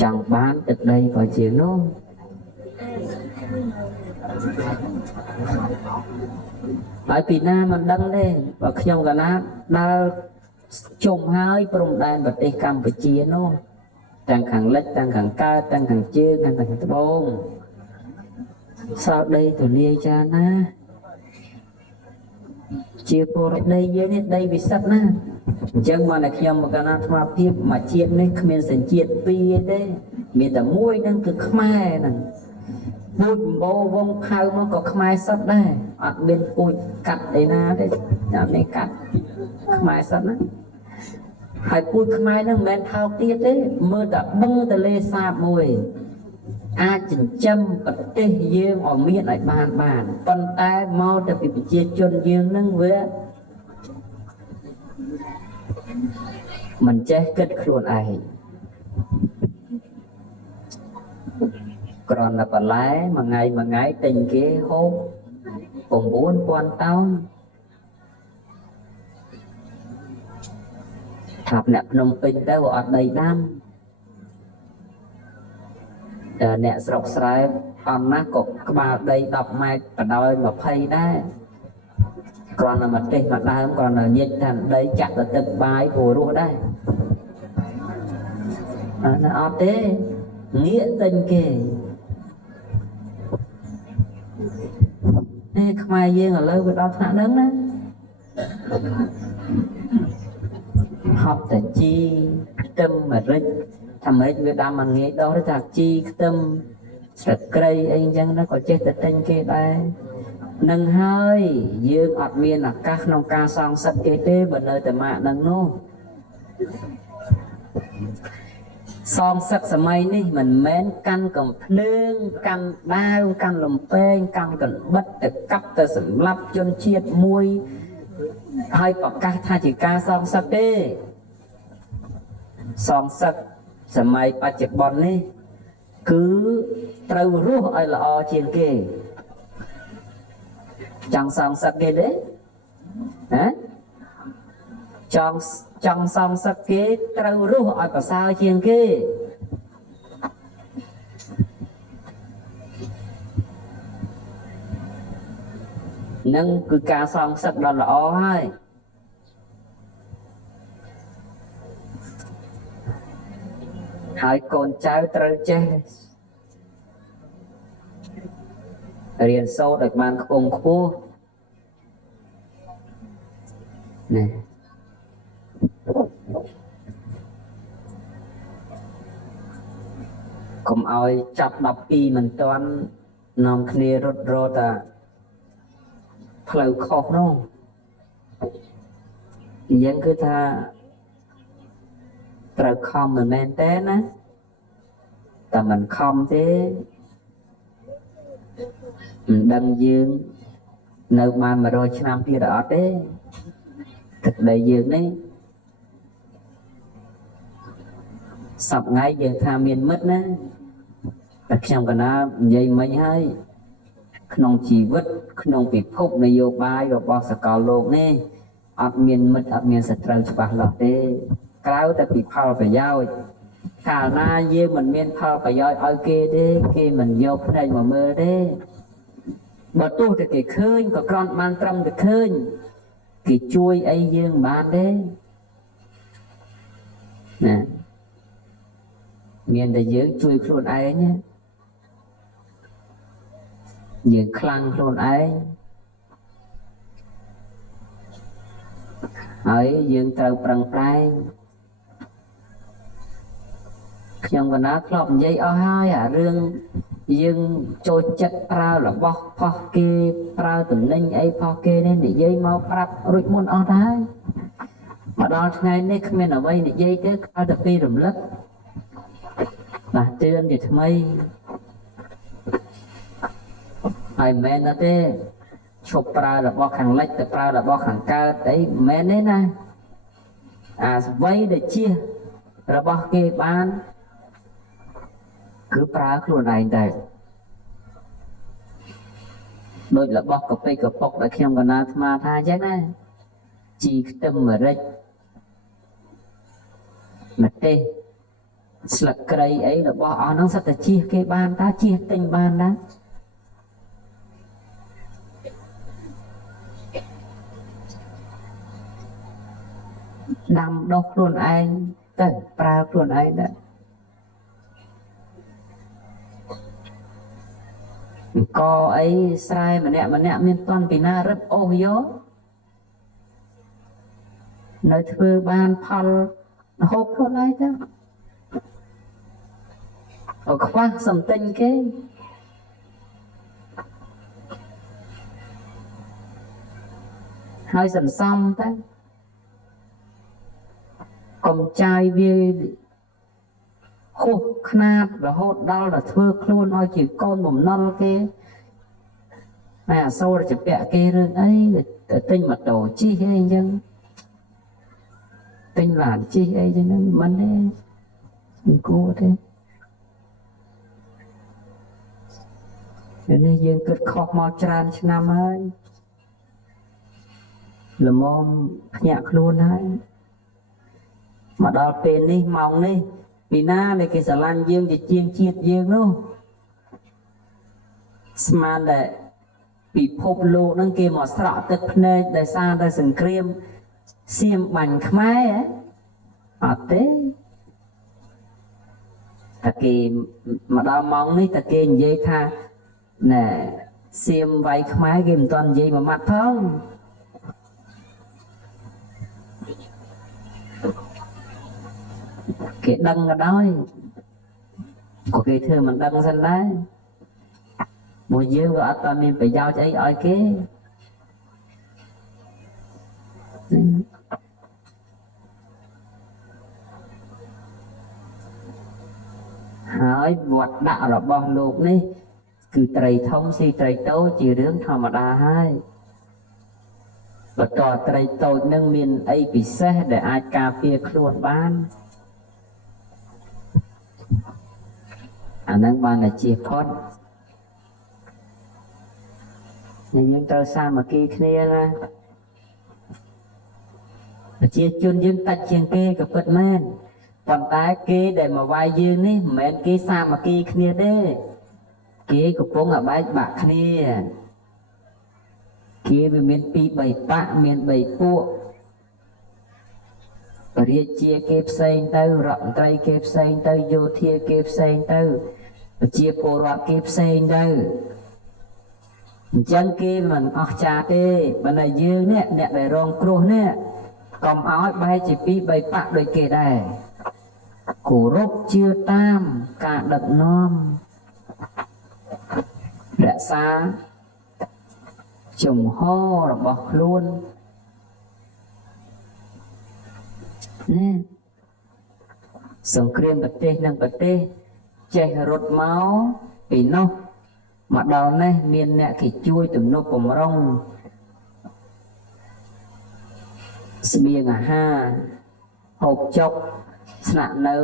ចង់បានទឹកដីក៏ជាងនោះហើយពីណាមិនដឹងទេបើខ្ញុំកណាដើរជុំហើយព្រំដែនប្រទេសកម្ពុជានោះទាំងខាងលិចទាំងខាងកើតទាំងខាងជើងទាំងខាងត្បូងស្រោដីទូលាយច្រើនណាជាពលរដ្ឋដីយើងនេះដីវិសិទ្ធណាអញ្ចឹងមកតែខ្ញុំមកកណាថ្មភាពមួយជាតិនេះគ្មានសញ្ជាតិពីរទេមានតែមួយហ្នឹងគឺខ្មែរហ្នឹងពូជបោវងផៅមកក៏ខ្មែរសុទ្ធដែរអត់មានពូជកាត់ឯណាទេតែមានកាត់ខ្មែរសុទ្ធណាហើយពូជខ្មែរហ្នឹងមិនមែនថោកទៀតទេមើលតែបឹងទលេសាបមួយអាចចិញ្ចឹមប្រទេសយើងឲ្យមានឲ្យបានប៉ុន្តែមកតែពីប្រជាជនយើងហ្នឹងវាមិនចេះគិតខ្លួនឯងគ្រាន់តែបន្លែមួយថ្ងៃទិញគេហូប9000តោនថាអ្នកភ្នំពេញទៅអត់ដីដាំតែអ្នកស្រុកស្រែអំណាស់ក៏ក្បាលដី10ម៉ែត្របដោយ20ដែរគ្រាន់តែមកទេសមកដើមគ្រាន់តែញិចថាដីចាក់ទៅទឹកបាយព្រោះរស់ដែរអត់ទេងាកទិញគេខ្មែរយើងឥឡូវវាដល់ថ្នាក់ហ្នឹងណាហប់តែជីខ្ទឹមម្រេចថាម្រេចវាដាំមិនងាយដុះទេថាជីខ្ទឹមស្លឹកគ្រៃអីអញ្ចឹងណាក៏ចេះតែទិញគេដែរ nâng hơi dương ọt miên là các nông ca song sắt kế tế bởi nơi tờ mạ nâng nô song sắt xa mây ní mình mến căn cầm phương căn đau căn lùm phên căn cần bất tờ cấp tờ sửng lắp chân chiết mùi hai bọc ca tha chỉ ca song sắt tế song sắt xa mây bạch chật bọn ní cứ trâu rút ai là o trên kê chẳng song sắt kê đấy hả trong song sắt kê trâu rút ai bà sao trên kê nâng cứ ca song sắt đó là o hai hai con cháu trâu chết riêng sâu được mang khung khu nè cùng ơi chọc đọc pi mình toán nòng kia rốt rốt à phơi khóc nó dân cứ tha trời không mình men té áแต่mình không thế mình đâm dương nơi mà rồi năm kia đó thế thực đại dương đấy sập ngay giờ tham miên mất nè đặt trong cái nào dây mấy hay không chỉ vứt không bị phúc này vô bài và bỏ sạc cao lộn nè áp miên mất áp miên sạch trâu chụp lọt thế cáo ta bị phao phải giao khả na dê mình miên phao phải giao ở kia đấy khi mình vô cái này mà mơ đấy bà tu thì cái khơi có con man trong cái khơi cái chui ấy dương bán đấy nè miền đại dương chui khuôn ấy nhé dương khăn khuôn ấy ấy dương trâu prang prai nhưng mà nó lọp dây o hai à rương dương trôi chất prao là bọc phó kê prao từng ninh ấy phó kê nên để dây mau prap rồi môn o thái mà đó ngày nay không nên ở đây để dây cái cao được pi rầm lất là trên thì mây ai men nó thế chụp prao là bọc hàng lách từ prao là bọc hàng cao đấy men đấy nè à vây để chia là bọc kê bán cứ prao luôn này đây đôi là bọc cà phê cà bọc đã khiêm còn nào mà tha chắc này chỉ tâm mà rách mà tê sạc cây ấy là bỏ nó sẽ chia cái ban ta chia tình ban đó nằm đọc luôn anh tận prao luôn anh đó có ấy sai mà nè miên toàn vì na rất ô hiếu nơi thưa ban phal hộp luôn ấy chứ ở khoa sầm tinh cái hơi dần xong ta còn trai về khô khát và hốt đau là thưa luôn nói chỉ con mầm non kia mà sau là chụp bẹ kia rồi ấy tinh mặt đồ chi hay dân tinh là chi hay cho nên mình đấy mình cô thế nên dân cứ khóc mau tràn năm ấy là mong nhạc luôn đấy mà đó tên đi mong đi vì na này cái xà lan dương thì chiên chiết dương luôn mà để bị phốp lô nâng kia mà sọ tức nơi để xa để sừng kriêm xiêm bành khmai ấy ở thế ta kỳ mà đó mong đi ta kia dây tha nè xiêm vay khmai game toàn dây mà mặt thông cái đăng ở đó có cái thơ mình đăng sân đấy មួយយើងក៏អត់មានប្រយោជន៍អីឲ្យគេហើយវត្តដាក់របស់លោកនេះគឺត្រីធំស៊ីត្រីតូចជារឿងធម្មតាហើយបន្តត្រីតូចនឹងមានអីពិសេសដែលអាចការពារខ្លួនបានអាហ្នឹងបានតែជាផុតយើងត្រូវសាមគ្គីគ្នាណាប្រជាជនយើងតិចជាងគេក៏ពិតមែនប៉ុន្តែគេដែលមកវាយយើងនេះមិនមែនគេសាមគ្គីគ្នាទេគេកំពុងអាបែកបាក់គ្នាគេវាមាន2 3បាក់មាន3ពួករាជាគេផ្សេងទៅរដ្ឋមន្ត្រីគេផ្សេងទៅយោធាគេផ្សេងទៅប្រជាពលរដ្ឋគេផ្សេងទៅអញ្ចឹងគេមិនអស់ចាទេបើតែយើងនេះអ្នកដែលរងគ្រោះនេះកុំឲ្យបែកជា2 3បាក់ដូចគេដែរគោរពជឿតាមការដឹកនាំរក្សាជំហររបស់ខ្លួនណាសង្គ្រាមប្រទេសនិងប្រទេសចេះរត់មកពីនោះមកដល់នេះមានអ្នកគេជួយទំនុកបំរុងស្បៀងអាហារហូបចុកស្នាក់នៅ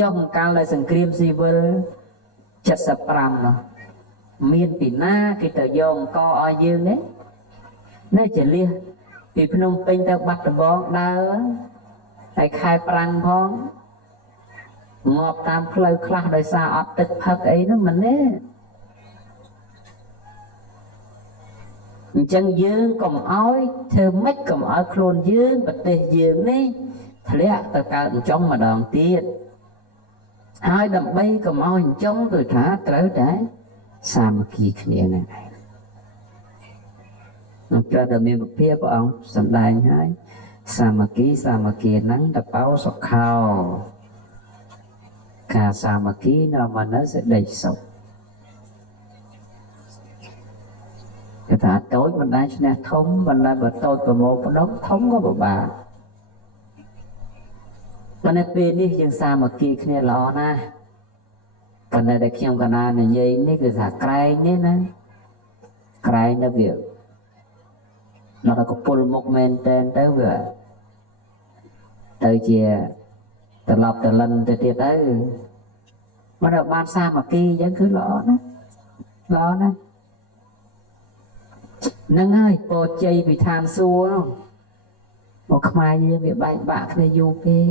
ចុះកាលដែលសង្គ្រាមស៊ីវិល75នោះមានពីណាគេទៅយកអង្គឲ្យយើងនេះនៅចលះពីភ្នំពេញទៅបាត់ដំបងដើរហើយខែប្រាំងផងងាប់តាមផ្លូវខ្លះដោយសារអត់ទឹកផឹកអីនោះមិនទេអញ្ចឹងយើងកុំឲ្យធ្វើម៉េចកុំឲ្យខ្លួនយើងប្រទេសយើងនេះធ្លាក់ទៅកើតអញ្ចឹងម្ដងទៀតហើយដើម្បីកុំឲ្យអញ្ចឹងគឺថាត្រូវតែសាមគ្គីគ្នាហ្នឹងឯងនៅប្រតិមានភាពព្រះអង្គសម្ដែងហើយសាមគ្គីហ្នឹងតបោសុខោការសាមគ្គីនាំមកនៅសេចក្តីសុខគេថាតូចមិនដែលឈ្នះធំមិនដែលបើតូចប្រមូលផ្ដុំធំក៏ពិបាកប៉ុន្តែពេលនេះយើងសាមគ្គីគ្នាល្អណាស់ប៉ុន្តែដែលខ្ញុំកណានិយាយនេះគឺថាក្រែងនេះណាក្រែងទៅវាដល់កពុលមុខមែនតែនទៅវាទៅជាត្រឡប់ត្រលិនទៅទៀតទៅមកដល់បានសាមគ្គីអញ្ចឹងគឺល្អណាស់ហ្នឹងហើយពោជ័យវិធានសួរនោះមកខ្មែរយើងវាបែកបាក់គ្នាយូរពេក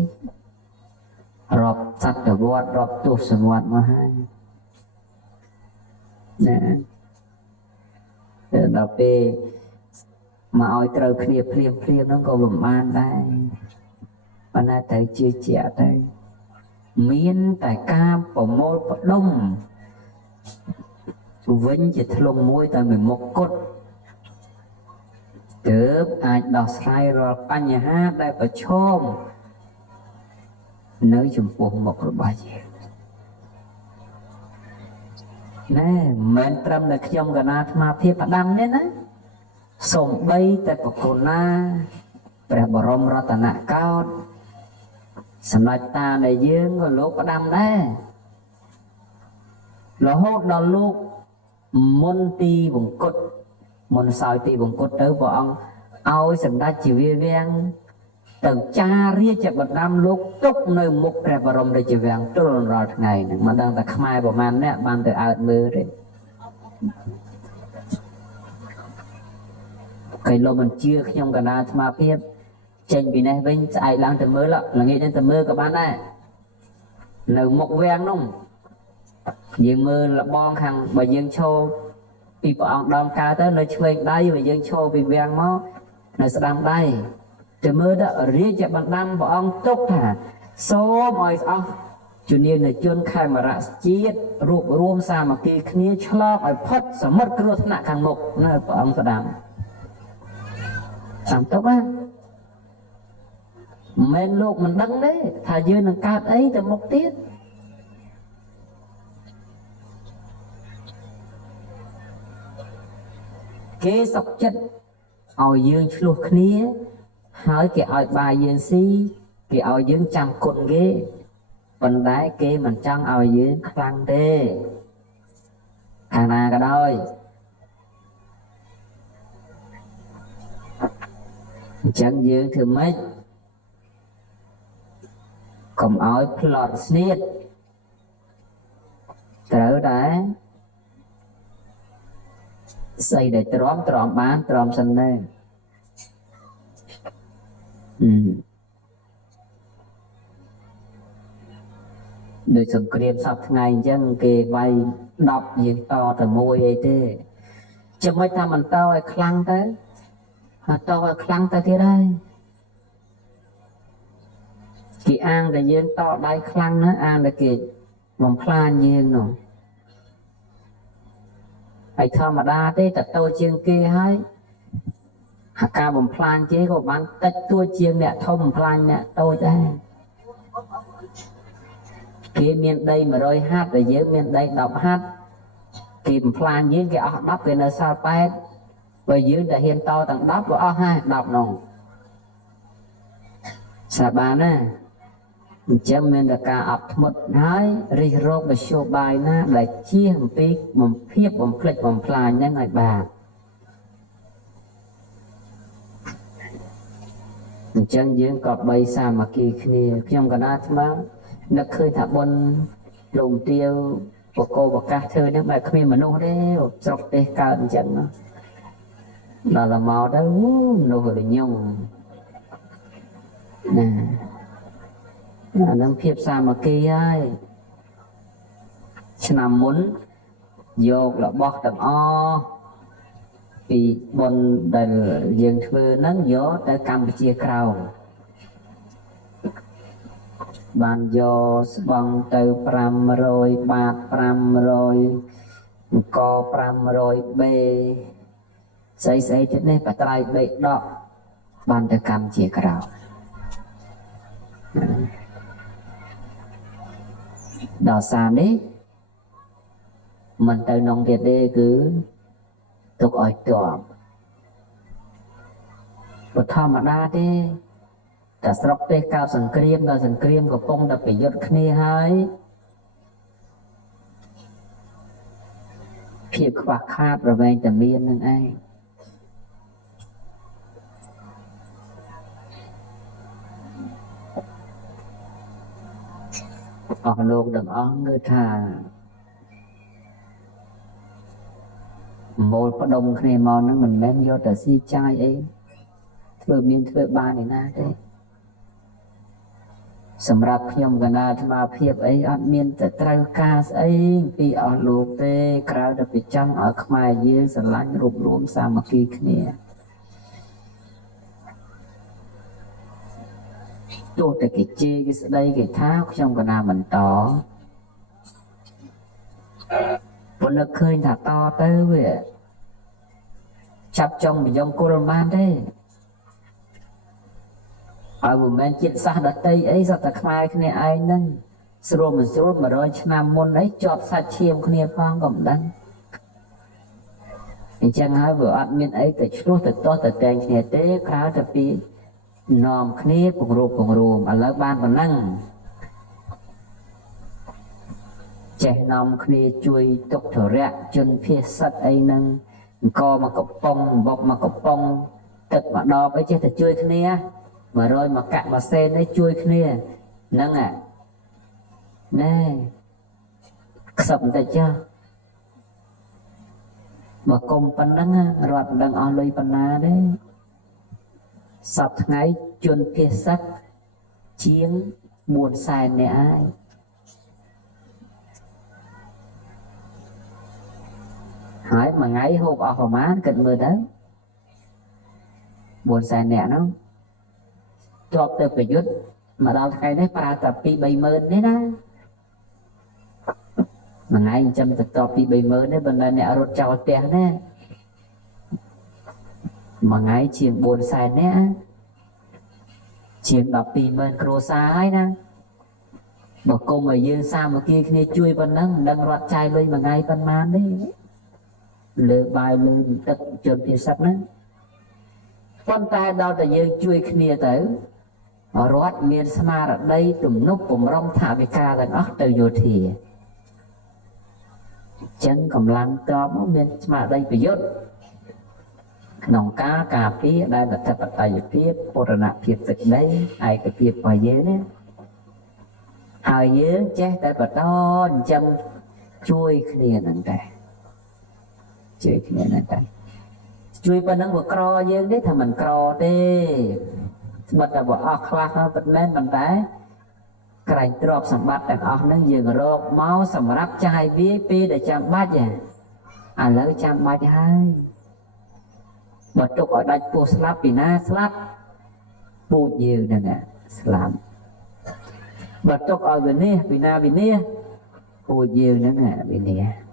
រាប់សតវត្សរាប់ទសវត្សមកហើយណាដល់ពេលមកឲ្យត្រូវគ្នាភ្លាមហ្នឹងក៏មិនបានដែរប៉ុន្តែត្រូវជឿជាក់ទៅមានតែការប្រមូលផ្ដុំវិញជាធ្លុងមួយតែមួយមុខគត់ទើបអាចដោះស្រាយរាល់បញ្ហាដែលប្រឈមនៅចំពោះមុខរបស់យើងណែមិនត្រឹមតែខ្ញុំកណាអាត្មាភាពផ្ដាំទេណាសូម្បីតែបកុណាព្រះបរមរតនកោដ្ឋសម្ដេចតានៃយើងក៏លោកផ្ដាំដែររហូតដល់លោកមុនទីវង្គតមុនសោយទីវង្គតទៅព្រះអង្គឲ្យសម្ដេចជាវាវាំងទៅចារាជបណ្ដាំលោកទុកនៅមុខព្រះបរមរាជវាំងទល់រាល់ថ្ងៃហ្នឹងមិនដឹងតែខ្មែរប្រមាណអ្នកបានទៅអើតមើលទេគេលោកមិនជឿខ្ញុំកណាអាត្មាភាពចេញពីនេះវិញស្អែកឡើងទៅមើលល្ងាចហ្នឹងទៅមើលក៏បានដែរនៅមុខវាំងនោះយើងមើលលបងខាងបើយើងឈរពីព្រះអង្គដងកើទៅនៅឆ្វេងដៃបើយើងឈរពីវាំងមកនៅស្ដាំដៃទៅមើលដល់រាជបណ្ដាំព្រះអង្គទុកថាសូមឲ្យអស់ជំនាញជនខេមរៈជាតិរួបរวมសាមគ្គីគ្នាឆ្លងឲ្យផុតសមុទ្រគ្រោះថ្នាក់ខាងមុខនៅព្រះអង្គស្ដាំតាមទុកណាមិនលោកមិនដឹងទេថាយើងនឹងកើតអីទៅមុខទៀត គេសុកចិត្តឲ្យយើងឆ្លោះគ្នាហើយគេឲ្យបាយយើងស៊ីគេឲ្យយើងចាំគុណគេប៉ុន្តែគេមិនចង់ឲ្យយើងខ្លាំងទេខាងណាក៏ដោយអញ្ចឹងយើងធ្វើម៉េចកុំឲ្យផ្លត់ស្នៀតត្រូវដែរស្អីដែលទ្រាំបានទ្រាំសិនដែរដោយសង្គ្រាមសពថ្ងៃអញ្ចឹងគេវាយ10យើងតតែមួយអីទេចាំមិនថាមិនតឲ្យខ្លាំងទៅហើយតឲ្យខ្លាំងទៅទៀតហើយគេអាងតែយើងតដៃខ្លាំងណាស់អាងតែគេបំផ្លាញយើងនោះហើយធម្មតាទេតតូចជាងគេហើយការបំផ្លាញគេក៏បានតិចតួចជាងអ្នកធំបំផ្លាញអ្នកតូចដែរគេមានដី100ហាត់តែយើងមានដី10ហាត់គេបំផ្លាញយើងគេអស់10គេនៅសល់8បើយើងតែហ៊ានតទាំង10ក៏អស់ហើយ10នោះសាបានណាអញ្ចឹងមានតែការអត់ធ្មត់ហើយរិះរោបមធ្យោបាយណាដែលជៀសអំពីបំភាបបំភ្លេចបំផ្លាញហ្នឹងឲ្យបានអញ្ចឹងយើងក៏បីសាមគ្គីគ្នាខ្ញុំកណាអាត្មានឹកឃើញថាបុណ្យលោកទាវបកោប្រកាសធ្វើហ្នឹងបែបគ្មានមនុស្សទេស្រុកទេសកើតអញ្ចឹងដល់តែមកទៅមនុស្សរញងណាអានឹងភាពសាមគ្គីហើយឆ្នាំមុនយករបស់ទាំងអស់ពីបុណ្យដែលយើងធ្វើហ្នឹងយកទៅកម្ពុជាក្រៅបានយកស្បង់ទៅ500បាត500អង្គ500បេស្អីទៀតនេះបត្រៃបេដកបានទៅកម្ពុជាក្រៅដល់សារនេះមិនទៅនងទៀតទេគឺទុកឲ្យតបបធម្មតាទេតែស្រុកទេសកើតសង្គ្រាមដល់សង្គ្រាមកំពុងតែប្រយុទ្ធគ្នាហើយភាពខ្វះខាតរវែងតែមាននឹងឯងអស់លោកទាំងអស់គឺថាមូលផ្ដុំគ្នាមកហ្នឹងមិនមែនយកតែស៊ីចាយអីធ្វើមានធ្វើបានឯណាទេសម្រាប់ខ្ញុំកណាអាត្មាភាពអីអត់មានតែត្រូវការស្អីពីអស់លោកទេក្រៅតែពីចង់ឲ្យខ្មែរយើងស្រឡាញ់រួបរวมសាមគ្គីគ្នាទោះតែគេជេរគេស្ដីគេថាខ្ញុំកណាមិនតប៉ុន្តែឃើញថាតទៅវាចាប់ចុងបញ្ញគុលបានទេហើយមិនមែនជាតិសាសន៍ដតីអីសត្វតែខ្មែរគ្នាឯងហ្នឹងស្រួលមិនស្រួល100ឆ្នាំមុនអីជាប់សាច់ឈាមគ្នាផងក៏មិនដឹងអញ្ចឹងហើយវាអត់មានអីទៅឆ្លោះទៅទាស់ទៅតែងគ្នាទេក្រៅតែពីនាំគ្នាពង្រួមឥឡូវបានប៉ុណ្ណឹងចេះនាំគ្នាជួយទុកធរៈជនភាសិតអីហ្នឹងអង្គមកកំប៉ុងបុកមកកំប៉ុងទឹកមកដបអីចេះតែជួយគ្នា100មកកាក់មកសេននេះជួយគ្នាហ្នឹងណែខ្សឹបបន្តិចចាបើគុំប៉ុណ្ណឹងរត់មិនដឹងអស់លុយប៉ុណ្ណាទេសប្តាហ៍ថ្ងៃជនភាសិតជាង400,000នាក់ហើយហើយមួយថ្ងៃហូបអស់ប្រមាណគិតមើលទៅ400,000នាក់នោះជាប់ទៅប្រយុទ្ធមកដល់ថ្ងៃនេះប្រើតែ2-30000នេះណាមួយថ្ងៃចាំទៅតប2-30000នេះបណ្ដាអ្នករត់ចោលផ្ទះណាមួយថ្ងៃជាង400,000នាក់ជាង120,000គ្រួសារហើយណាបើគុំឲ្យយើងសាមគ្គីគ្នាជួយប៉ុណ្ណឹងមិនដឹងរត់ចាយលុយមួយថ្ងៃប៉ុន្មានទេ លើបាយលើទឹកជនភាសាហ្នឹងប៉ុន្តែដល់តែយើងជួយគ្នាទៅរដ្ឋមានស្មារតីទំនុកបំរុងថវិកាទាំងអស់ទៅយោធាចឹងកម្លាំងតបមានស្មារតីប្រយុទ្ធក្នុងការការពារដែលអធិបតេយ្យភាពបូរណភាពទឹកដីឯកភាពរបស់យើងនេះហើយយើងចេះតែបន្តអញ្ចឹងជួយគ្នាហ្នឹងតែជួយគ្នាហ្នឹងតែជួយប៉ុណ្ណឹងវាក្រយើងទេថាមិនក្រទេស្បិតតែបើអស់ខ្លះពិតមែនប៉ុន្តែក្រែងទ្រព្យសម្បត្តិទាំងអស់ហ្នឹងយើងរកមកសម្រាប់ចាយវាពេលដែលចាំបាច់ឥឡូវចាំបាច់ហើយបើទុកឲ្យដាច់ពោះស្លាប់ពីណាស្លាប់ពូជយើងហ្នឹងស្លាប់បើទុកឲ្យវិនិច្ឆ័យពីណាវិនិច្ឆ័យពូជយើងហ្នឹងវិនិច្ឆ័យ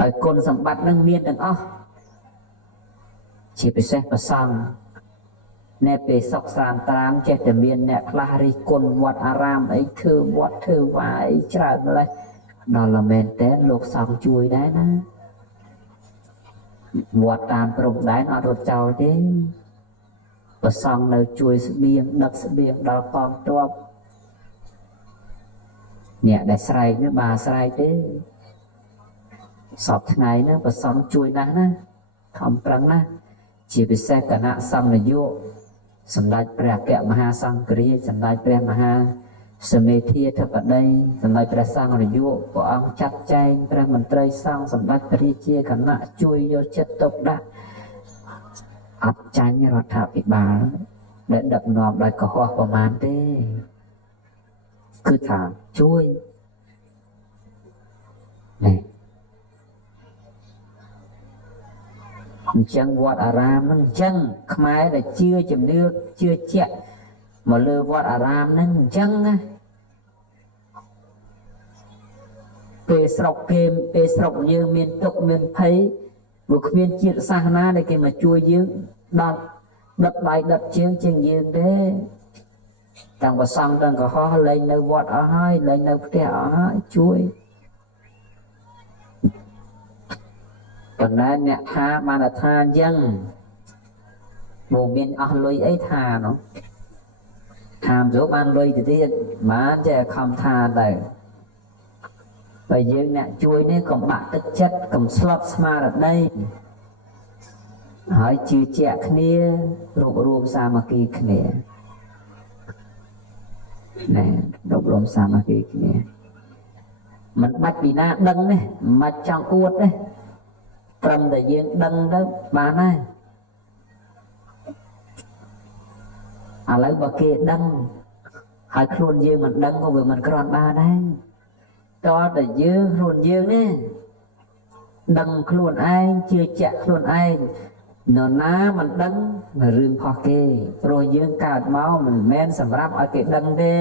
ឲ្យគុណសម្បត្តិនឹងមានទាំងអស់ជាពិសេសប្រសង់នៅពេលសុខសាន្តត្រាមចេះតែមានអ្នកខ្លះរិះគន់វត្តអារាមអីធ្វើវត្តធ្វើវាយច្រើនម្លេះដល់មែនតើលោកសង្ឃជួយដែរណាវត្តតាមព្រំដែនអត់រត់ចោលទេប្រសង់នៅជួយស្បៀងដឹកស្បៀងដល់កងទ័ពអ្នកដែលស្រែកនេះបាស្រែកទេសពថ្ងៃហ្នឹងប្រសង់ជួយណាស់ណាខំប្រឹងណាស់ជាពិសេសគណៈសង្ឃនាយកសម្ដេចព្រះអគ្គមហាសង្ឃរាជសម្ដេចព្រះមហាសមេធាធិបតីសម្ដេចព្រះសង្ឃនាយកព្រះអង្គចាត់ចែងព្រះមន្ត្រីសង្ឃសម្ដេចព្រះរាជាគណៈជួយយកចិត្តទុកដាក់អត់ចាញ់រដ្ឋាភិបាលដែលដឹកនាំដោយកុហកប្រមាណទេគឺថាជួយនេះអញ្ចឹងវត្តអារាមហ្នឹងអញ្ចឹងខ្មែរដែលជឿជំនឿជឿជាក់មកលើវត្តអារាមហ្នឹងអញ្ចឹងណាពេលស្រុកយើងមានទុក្ខមានភ័យព្រោះគ្មានជាតិសាសនាដែលគេមកជួយយើងដល់ដិតដៃដិតជើងជាងយើងទេទាំងប្រសង់ទាំងកុហកលែងនៅវត្តអស់ហើយលែងនៅផ្ទះអស់ហើយជួយប៉ុន្តែអ្នកថាបានថាអញ្ចឹងមកមានអស់លុយអីថានោះថាមិនចូលបានលុយទៅទៀតបានចេះខំថាទៅបើយើងអ្នកជួយនេះកុំបាក់ទឹកចិត្តកុំស្លុតស្មារតីហើយជឿជាក់គ្នារួបរวมសាមគ្គីគ្នាណែរួបរวมសាមគ្គីគ្នាមិនបាច់ពីណាដឹងទេមិនចង់អួតទេត្រឹមតែយើងដឹងទៅបានហើយឥឡូវបើគេដឹងហើយខ្លួនយើងមិនដឹងក៏វាមិនគ្រាន់បានដែរតើតែយើងខ្លួនយើងនេះដឹងខ្លួនឯងជឿជាក់ខ្លួនឯងនរណាមិនដឹងរឿងខុសគេព្រោះយើងកើតមកមិនមែនសម្រាប់ឲ្យគេដឹងទេ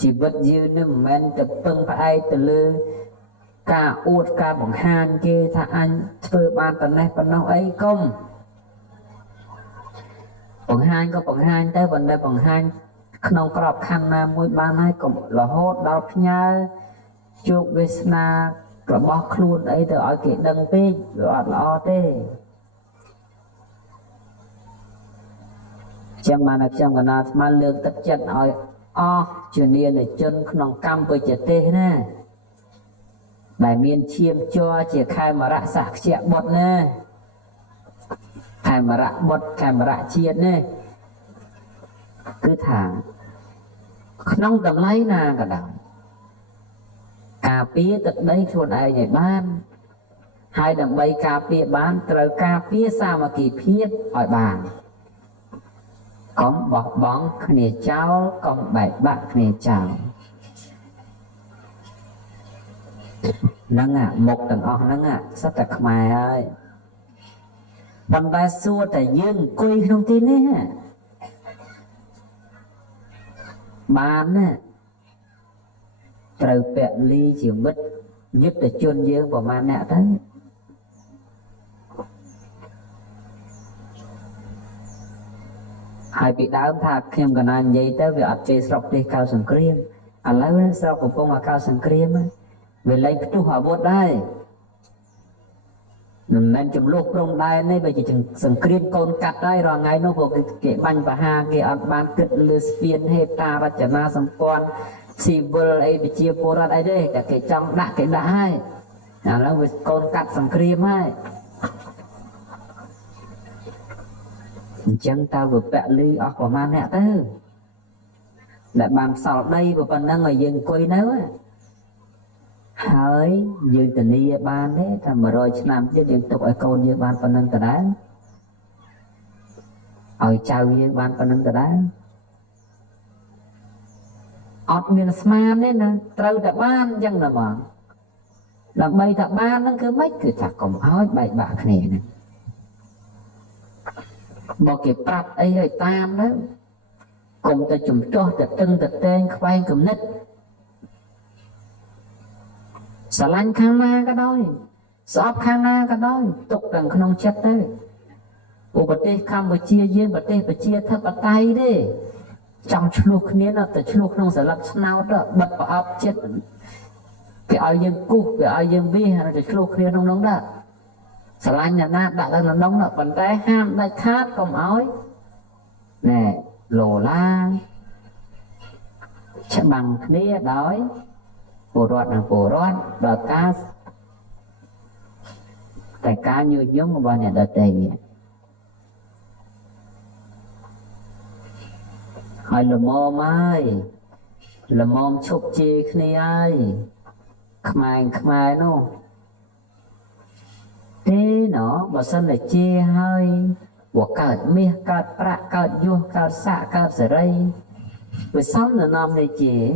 ជីវិតយើងនេះមិនមែនទៅពឹងផ្អែកទៅលើការអួតការបង្ហាញគេថាអញធ្វើបានប៉ុណ្ណេះប៉ុណ្ណោះអីកុំបង្ហាញក៏បង្ហាញទៅប៉ុន្តែបង្ហាញក្នុងក្របខ័ណ្ឌណាមួយបានហើយកុំរហូតដល់ផ្ញើជោគវាសនារបស់ខ្លួនអីទៅឲ្យគេដឹងពេកវាអត់ល្អទេចឹងបានតែខ្ញុំកណាអាត្មាលើកទឹកចិត្តឲ្យអស់ជំនាញជនក្នុងកម្ពុជាទេសណាដែលមានឈាមជ័រជាខេមរៈសក្យបុត្រណាខេមរៈបុត្រខេមរៈជាតិណាគឺថាក្នុងតម្លៃណាក៏ដោយការពារទឹកដីខ្លួនឯងឲ្យបានហើយដើម្បីការពារបានត្រូវការពារសាមគ្គីភាពឲ្យបានកុំបោះបង់គ្នាចោលកុំបែកបាក់គ្នាចោលហ្នឹងមុខទាំងអស់ហ្នឹងសិតតែខ្មែរហើយប៉ុន្តែសួរតែយើងអង្គុយក្នុងទីនេះបានណាត្រូវពលីជីវិតយុទ្ធជនយើងប្រមាណអ្នកទៅហើយពីដើមថាខ្ញុំកណានិយាយទៅវាអត់ចេះស្រុកទេសកៅសង្គ្រាមឥឡូវស្រុកកំពុងអាកៅសង្គ្រាមវាលែងផ្ទុះអាវុធដែរ មិនមែនចំនួនព្រំដែនទេបើជាសង្គ្រាមកូនកាត់ហើយរាល់ថ្ងៃនោះគេបាញ់បហាគេអត់បានគិតលើស្ពានហេតារចនាសម្ព័ន្ធស៊ីវិលអីប្រជាពលរដ្ឋអីទេតែគេចង់ដាក់គេដាក់ហើយឥឡូវវាកូនកាត់សង្គ្រាមហើយអញ្ចឹងតើវាពលីអស់ប្រមាណអ្នកទៅដែលបានសល់ដីប៉ុណ្ណឹងឲ្យយើងអង្គុយនៅហើយយើងធានាបានទេថា100ឆ្នាំទៀតយើងទុកឲ្យកូនយើងបានប៉ុណ្ណឹងដដែលឲ្យចៅយើងបានប៉ុណ្ណឹងដដែលអត់មានស្មានទេណាត្រូវតែបានអញ្ចឹងណាបងដើម្បីថាបានហ្នឹងគឺម៉េចគឺថាកុំឲ្យបែកបាក់គ្នាហ្នឹងបើគេប្រាប់អីឲ្យតាមទៅកុំទៅជំទាស់ទៅតឹងទៅតែងខ្វែងគំនិតស្រឡាញ់ខាងណាក៏ដោយស្អប់ខាងណាក៏ដោយទុកទាំងក្នុងចិត្តទៅប្រទេសកម្ពុជាយើងប្រទេសប្រជាធិបតេយ្យទេចង់ឆ្លោះគ្នាទៅឆ្លោះក្នុងស្លឹកឆ្នោតបិទប្រអប់ចិត្តគេឲ្យយើងគូសគេឲ្យយើងវាទៅឆ្លោះគ្នាក្នុងនោះដែរស្រឡាញ់អ្នកណាដាក់ទៅក្នុងនោះប៉ុន្តែហាមដាច់ខាតកុំឲ្យណែលោឡាច្បាំងគ្នាដោយពលរដ្ឋនិងពលរដ្ឋដល់ការតែការញុះញង់របស់អ្នកដទៃហើយល្មមហើយល្មមឈប់ជេរគ្នាហើយខ្មែរនោះទេណោះបើសិនតែជេរហើយវាកើតមាសកើតប្រាក់កើតយសកើតសាក់កើតសេរីវាសំណនំនៃជេរ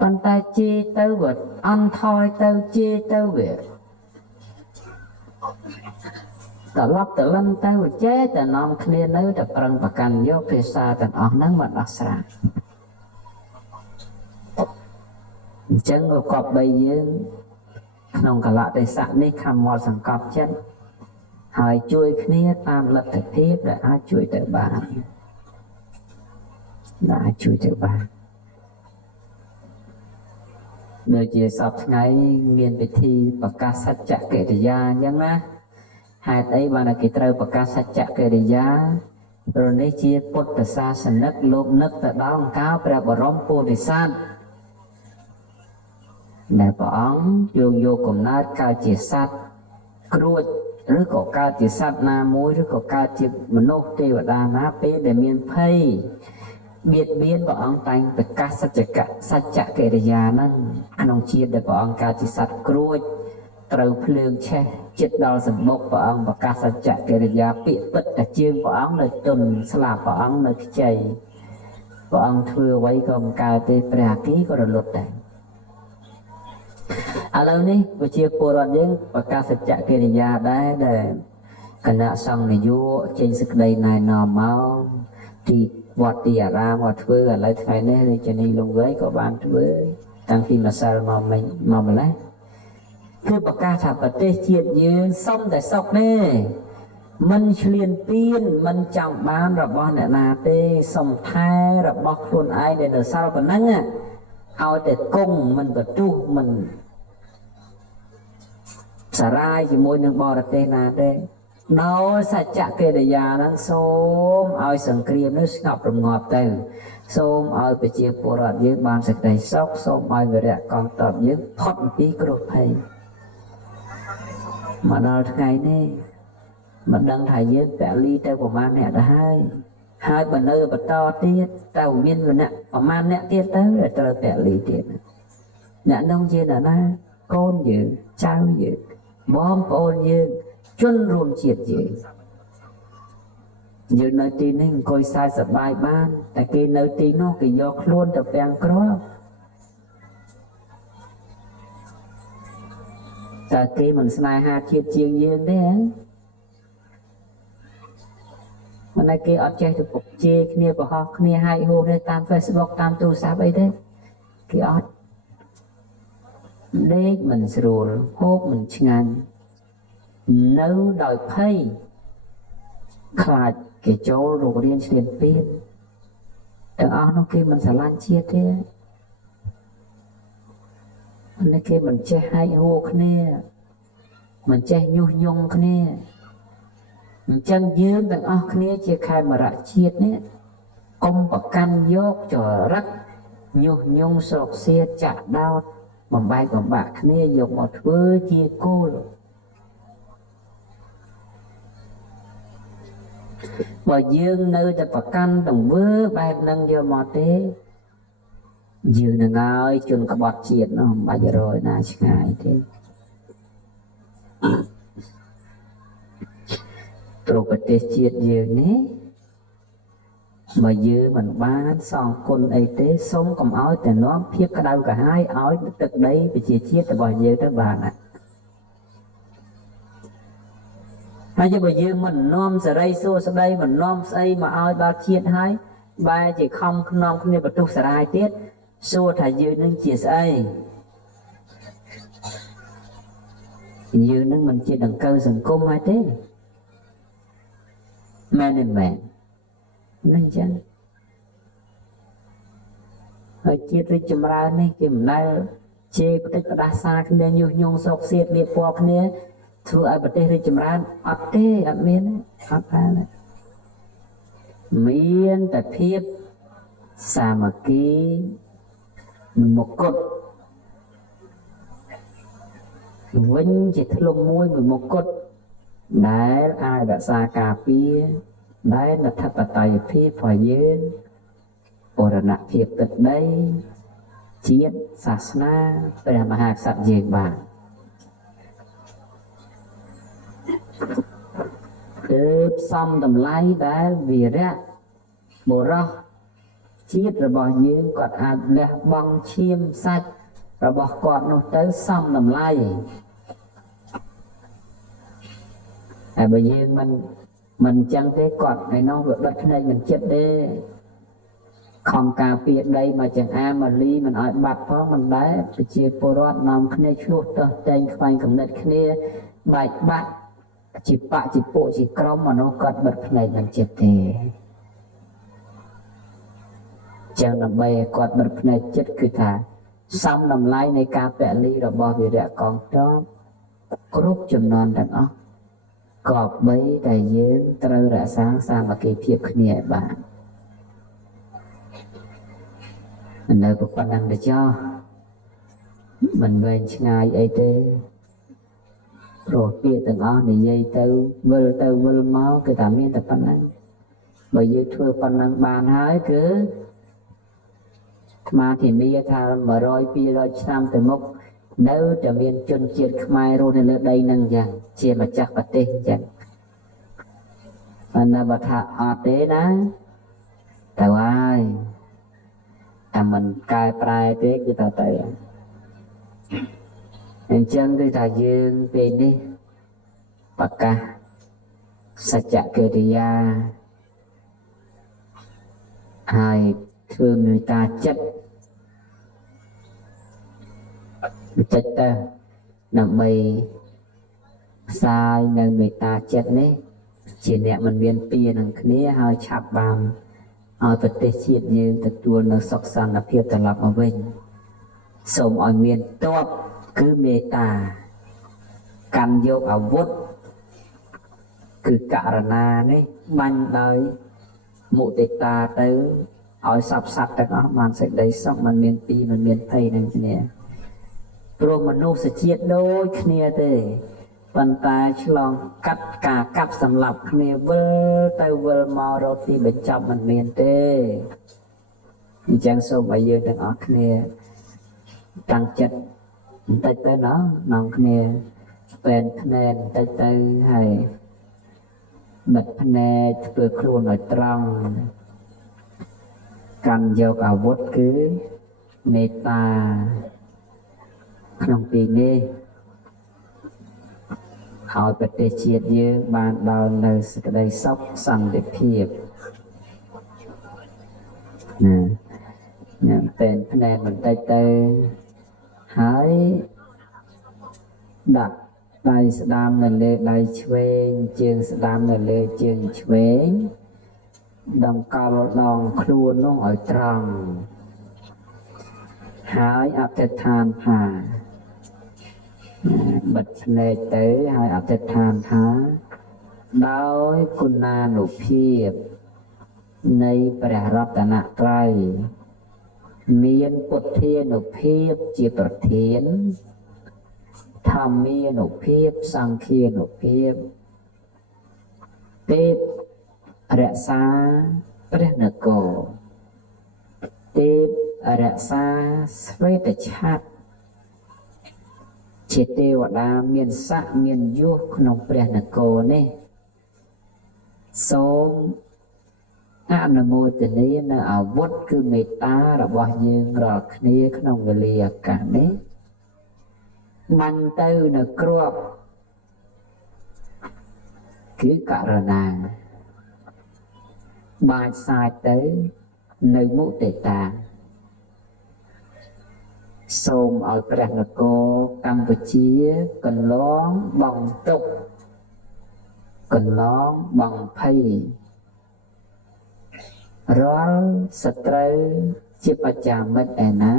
ប៉ុន្តែជេរទៅវាអន់ថយទៅជេរទៅវាត្រឡប់ទៅលិនទៅចេះតែនាំគ្នានៅតែប្រឹងប្រកាន់យកភាសាទាំងអស់ហ្នឹងមកដោះស្រាយអញ្ចឹងក៏គប្បីយើងក្នុងកលៈទេសៈនេះខំមកសង្កត់ចិត្តហើយជួយគ្នាតាមលទ្ធភាពដែលអាចជួយទៅបានដូចជាសពថ្ងៃមានពិធីប្រកាសសច្ចកិរិយាអញ្ចឹងណាហេតុអីបានគេត្រូវប្រកាសសច្ចកិរិយាព្រោះនេះជាពុទ្ធសាសនិកលោកនឹកទៅដល់កាលព្រះបរមពុទ្ធិសត្វដែលព្រះអង្គយកកំណើតកើតជាសត្វក្រួចឬក៏កើតជាសត្វណាមួយឬក៏កើតជាមនុស្សទេវតាណាពេលដែលមានភ័យបៀតបៀនព្រះអង្គតែងប្រកាសសច្ចកិរិយាហ្នឹងក្នុងជាតិដែលព្រះអង្គកើតជាសត្វក្រួចត្រូវភ្លើងឆេះចិត្តដល់សម្បុកព្រះអង្គប្រកាសសច្ចកិរិយាពាក្យពិតតែជើងព្រះអង្គនៅទន់ស្លាប់ព្រះអង្គនៅខ្ចីព្រះអង្គធ្វើអ្វីក៏មិនកើតទេព្រះអគិក៏រលត់ដែរឥឡូវនេះប្រជាពលរដ្ឋយើងប្រកាសសច្ចកិរិយាដែរដែលគណៈសង្ឃនយោចេញសេចក្តីណែនាំមកទីវត្តទីអារាមមកធ្វើឥឡូវថ្ងៃនេះរាជនីលង្វែកក៏បានធ្វើតាំងពីម្សិលមកម្លេះគឺប្រកាសថាប្រទេសជាតិយើងសុំតែសុខទេមិនឆ្លៀនពៀនមិនចង់បានរបស់អ្នកណាទេសុំថែរបស់ខ្លួនឯងដែលនៅសល់ប៉ុណ្ណឹងឲ្យតែគង់មិនបន្ទុះមិនសារាយជាមួយនឹងបរទេសណាទេដោយសច្ចកិរិយាហ្នឹងសូមឲ្យសង្គ្រាមនេះស្ងប់រងាប់ទៅសូមឲ្យប្រជាពលរដ្ឋយើងបានសេចក្តីសុខសូមឲ្យវិរៈកងទ័ពយើងផុតពីគ្រោះភ័យមកដល់ថ្ងៃនេះមិនដឹងថាយើងពលីទៅប្រមាណអ្នកទៅហើយបើនៅបន្តទៀតទៅមានវណៈប្រមាណអ្នកទៀតទៅត្រូវពលីទៀតអ្នកនោះជាអ្នកណាកូនយើងចៅយើងបងប្អូនយើងជនរួមជាតិយើងនៅទីនេះអង្គុយសើចសប្បាយបានតែគេនៅទីនោះគេយកខ្លួនទៅពាំងគ្រាប់តើគេមិនស្នេហាជាតិជាងយើងទេហ៎មិនតែគេអត់ចេះទៅពុកជេរគ្នាប្រហោះគ្នាហាយហូរតាម Facebook តាមទូរស័ព្ទអីទេគេអត់ដេកមិនស្រួលហូបមិនឆ្ងាញ់នៅដោយភ័យខ្លាចគេចូលរករៀនឆ្លៀនពៀនទាំងអស់នោះគេមិនស្រឡាញ់ជាតិទេនេះគេមិនចេះហាយហូរគ្នា មិនចេះញុះញង់គ្នាអញ្ចឹងយើងទាំងអស់គ្នាជាខេមរៈជាតិនេះកុំប្រកាន់យកចរិតញុះញង់ស្រុកសៀតចាក់ដោតបំបែកបំបាក់គ្នាយកមកធ្វើជាគោលបើយើងនៅតែប្រកាន់ទង្វើបែបហ្នឹងយកមកទេយើងនឹងហើយជន់ក្បត់ជាតិនោះមិនបាច់រយណាឆ្ងាយទេព្រោះប្រទេសជាតិយើងនេះបើយើងមិនបានសងគុណអីទេសូមកុំឲ្យតែនាំភាពក្តៅក្រហាយឲ្យទឹកដីប្រជាជាតិរបស់យើងទៅបានណាហើយបើយើងមិននាំសេរីសួស្តីមិននាំស្អីមកឲ្យដល់ជាតិហើយបែរជាខំខ្នំគ្នាបន្ទុះសារាយទៀតសួរថាយើងនឹងជាស្អីយើងនឹងមិនជាដង្កូវសង្គមហើយទេមែនទេមែនហ្នឹងចឹងហើយជាតិរីកចម្រើននេះគេមិនដែលជេរផ្តិចផ្ដាសាគ្នាញុះញង់សោកសៀតលៀបពណ៌គ្នាធ្វើឲ្យប្រទេសរីកចម្រើនអត់ទេអត់មានអត់បានមានតែភាពសាមគ្គីមកគត់វិញជាធ្លុំមួយមកគត់ដែលអាចរក្សាការពារដែលអធិបតេយ្យភាពរបស់យើងបរណភាពទឹកដីជាតិសាសនាព្រះមហាក្សត្រយើងបានគឺផ្សំតម្លៃដែលវីរៈបុរសជាតិរបស់យើងគាត់អាចលះបង់ឈាមសាច់របស់គាត់នោះទៅសំតម្លៃតែបើយើងមិនចឹងទេគាត់ឯនោះវាបិទភ្នែកមិនចិត្តទេខំការពារដីមកចង្អាមលីមិនឲ្យបាត់ផងមិនដែរប្រជាពលរដ្ឋនាំគ្នាឆ្លោះតោះតែងខ្វែងកំណត់គ្នាបែកបាក់ជាបកជាពួកជាក្រុមមនុស្សគាត់បិទភ្នែកមិនចិត្តទេចឹងដើម្បីឲ្យគាត់បិទភ្នែកចិត្តគឺថាសំតម្លៃនៃការពលីរបស់វីរៈកងទ័ពគ្រប់ចំនួនទាំងអស់ក៏បីតែយើងត្រូវរក្សាសាមគ្គីភាពគ្នាឲ្យបាននៅប៉ុណ្ណឹងទៅចោះមិនវែងឆ្ងាយអីទេព្រោះពាក្យទាំងអស់និយាយទៅវិលមកគឺថាមានតែប៉ុណ្ណឹងបើយើងធ្វើប៉ុណ្ណឹងបានហើយគឺអាត្មាធានាថា100 200ឆ្នាំទៅមុខនៅតែមានជនជាតិខ្មែររស់នៅលើដីនឹងយ៉ាងជាម្ចាស់ប្រទេសអញ្ចឹងបើបើថាអត់ទេណាទៅហើយតែមិនកែប្រែទេគឺថាទៅអញ្ចឹងគឺថាយើងពេលនេះប្រកាសសច្ចកិរិយាហើយធ្វើមេត្តាចិត្តទៅដើម្បីផ្សាយនៅមេត្តាចិត្តនេះជាអ្នកមិនមានពៀនឹងគ្នាហើយឆាប់បានឲ្យប្រទេសជាតិយើងទទួលនៅសុខសន្តិភាពត្រឡប់មកវិញសូមឲ្យមានទ័ពគឺមេត្តាកាន់យកអាវុធគឺករណានេះបាញ់ដោយមុទិតាទៅឲ្យសពសត្វទាំងអស់បានសេចក្តីសុខមិនមានពីមិនមានភ័យនឹងគ្នាព្រោះមនុស្សជាតិដូចគ្នាទេប៉ុន្តែឆ្លងកាត់ការកាប់សម្លាប់គ្នាវិលទៅវិលមករកទីបញ្ចប់មិនមានទេអញ្ចឹងសូមឲ្យយើងទាំងអស់គ្នាតាំងចិត្តបន្តិចទៅណានាំគ្នាពេនភ្នែនបន្តិចទៅហើយបិទភ្នែកធ្វើខ្លួនឲ្យត្រង់កាន់យកអាវុធគឺមេត្តាក្នុងទីនេះឲ្យប្រទេសជាតិយើងបានដល់នៅសេចក្តីសុខសន្តិភាពណាពេនភ្នែនបន្តិចទៅហើយដាក់ដៃស្ដាំនៅលើដៃឆ្វេងជើងស្ដាំនៅលើជើងឆ្វេងតម្កល់ដងខ្លួននោះឲ្យត្រង់ហើយអធិដ្ឋានថា បិទភ្នែកទៅហើយអធិដ្ឋានថាដោយគុណានុភាពនៃព្រះរតនត្រ័យមានពុទ្ធានុភាពជាប្រធានធម្មានុភាពសង្ឃានុភាពទេពរក្សាព្រះនគរទេពរក្សាស្វេតឆ័ត្រជាទេវតាមានស័ក្តិមានយសក្នុងព្រះនគរនេះសូមអនុមោទនានៅអាវុធគឺមេត្តារបស់យើងរាល់គ្នាក្នុងវេលាឱកាសនេះបានទៅនៅគ្រាប់គឺករណាបាចសាចទៅនៅមុទិតាសូមឲ្យព្រះនគរកម្ពុជាកន្លងបងទុក្ខកន្លងបងភ័យរាល់សត្រូវជាបច្ចាមិត្តឯណា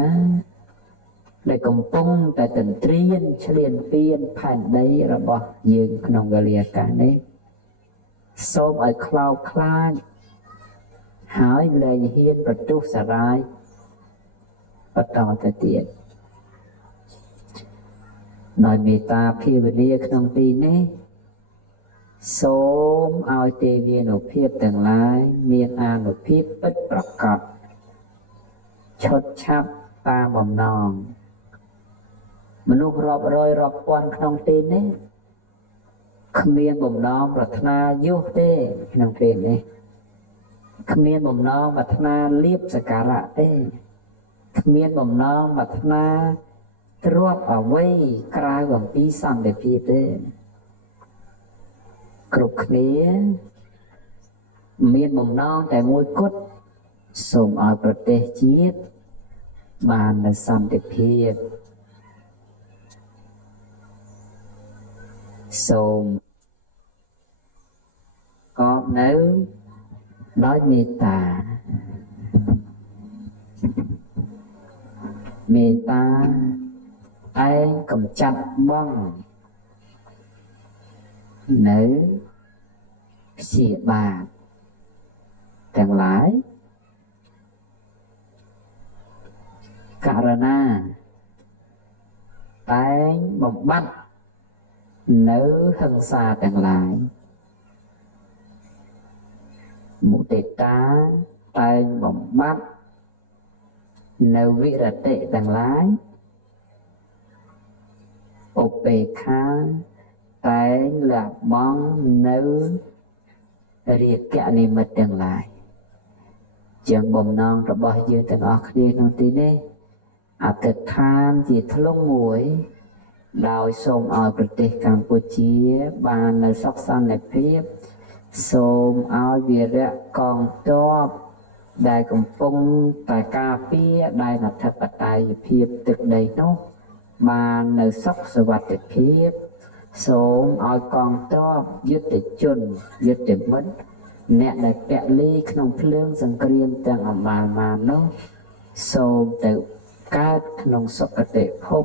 ដែលកំពុងតែទន្ទ្រានឈ្លានពានផែនដីរបស់យើងក្នុងវេលាឱកាសនេះសូមឲ្យខ្លោចខ្លាចហើយលែងហ៊ានប្រទុះសារាយបន្តទៅទៀតដោយមេត្តាភាវនាក្នុងទីនេះសូមឲ្យទេវានុភាពទាំងឡាយមានអានុភាពពិតប្រាកដឈុតឆាប់តាមបំណងមនុស្សរាប់រយរាប់ពាន់ក្នុងទីនេះគ្មានបំណងប្រាថ្នាយុះទេក្នុងពេលនេះគ្មានបំណងប្រាថ្នាលៀបសក្ការៈទេគ្មានបំណងប្រាថ្នាទ្រព្យអ្វីក្រៅអំពីសន្តិភាពទេគ្រប់គ្នាមានបំណងតែមួយគត់សូមឲ្យប្រទេសជាតិបាននូវសន្តិភាពសូមកប់នៅដោយមេត្តាមេត្តាឯងកំចាត់បងនៅព្យាបាទទាំងឡាយករណាតែងបំបត្តិនៅហិង្សាទាំងឡាយមុទិតាតែងបំបត្តិនៅវិរតិទាំងឡាយឧបេក្ខាតែងលះបង់នៅរាគៈនិមិត្តទាំងឡាយជាបំណងរបស់យើងទាំងអស់គ្នាក្នុងទីនេះអធិដ្ឋានជាធ្លុងមួយដោយសូមឲ្យប្រទេសកម្ពុជាបាននៅសុខសន្តិភាពសូមឲ្យវីរៈកងទ័ពដែលកំពុងតែការពារដែនអធិបតេយ្យភាពទឹកដីនោះបាននៅសុខសวัสดิភាពសូមឲ្យកងទ័ពយុទ្ធជនយុទ្ធមិត្តអ្នកដែលពលីក្នុងភ្លើងសង្គ្រាមទាំងអមាលមានោះសូមទៅកើតក្នុងសុគតិភព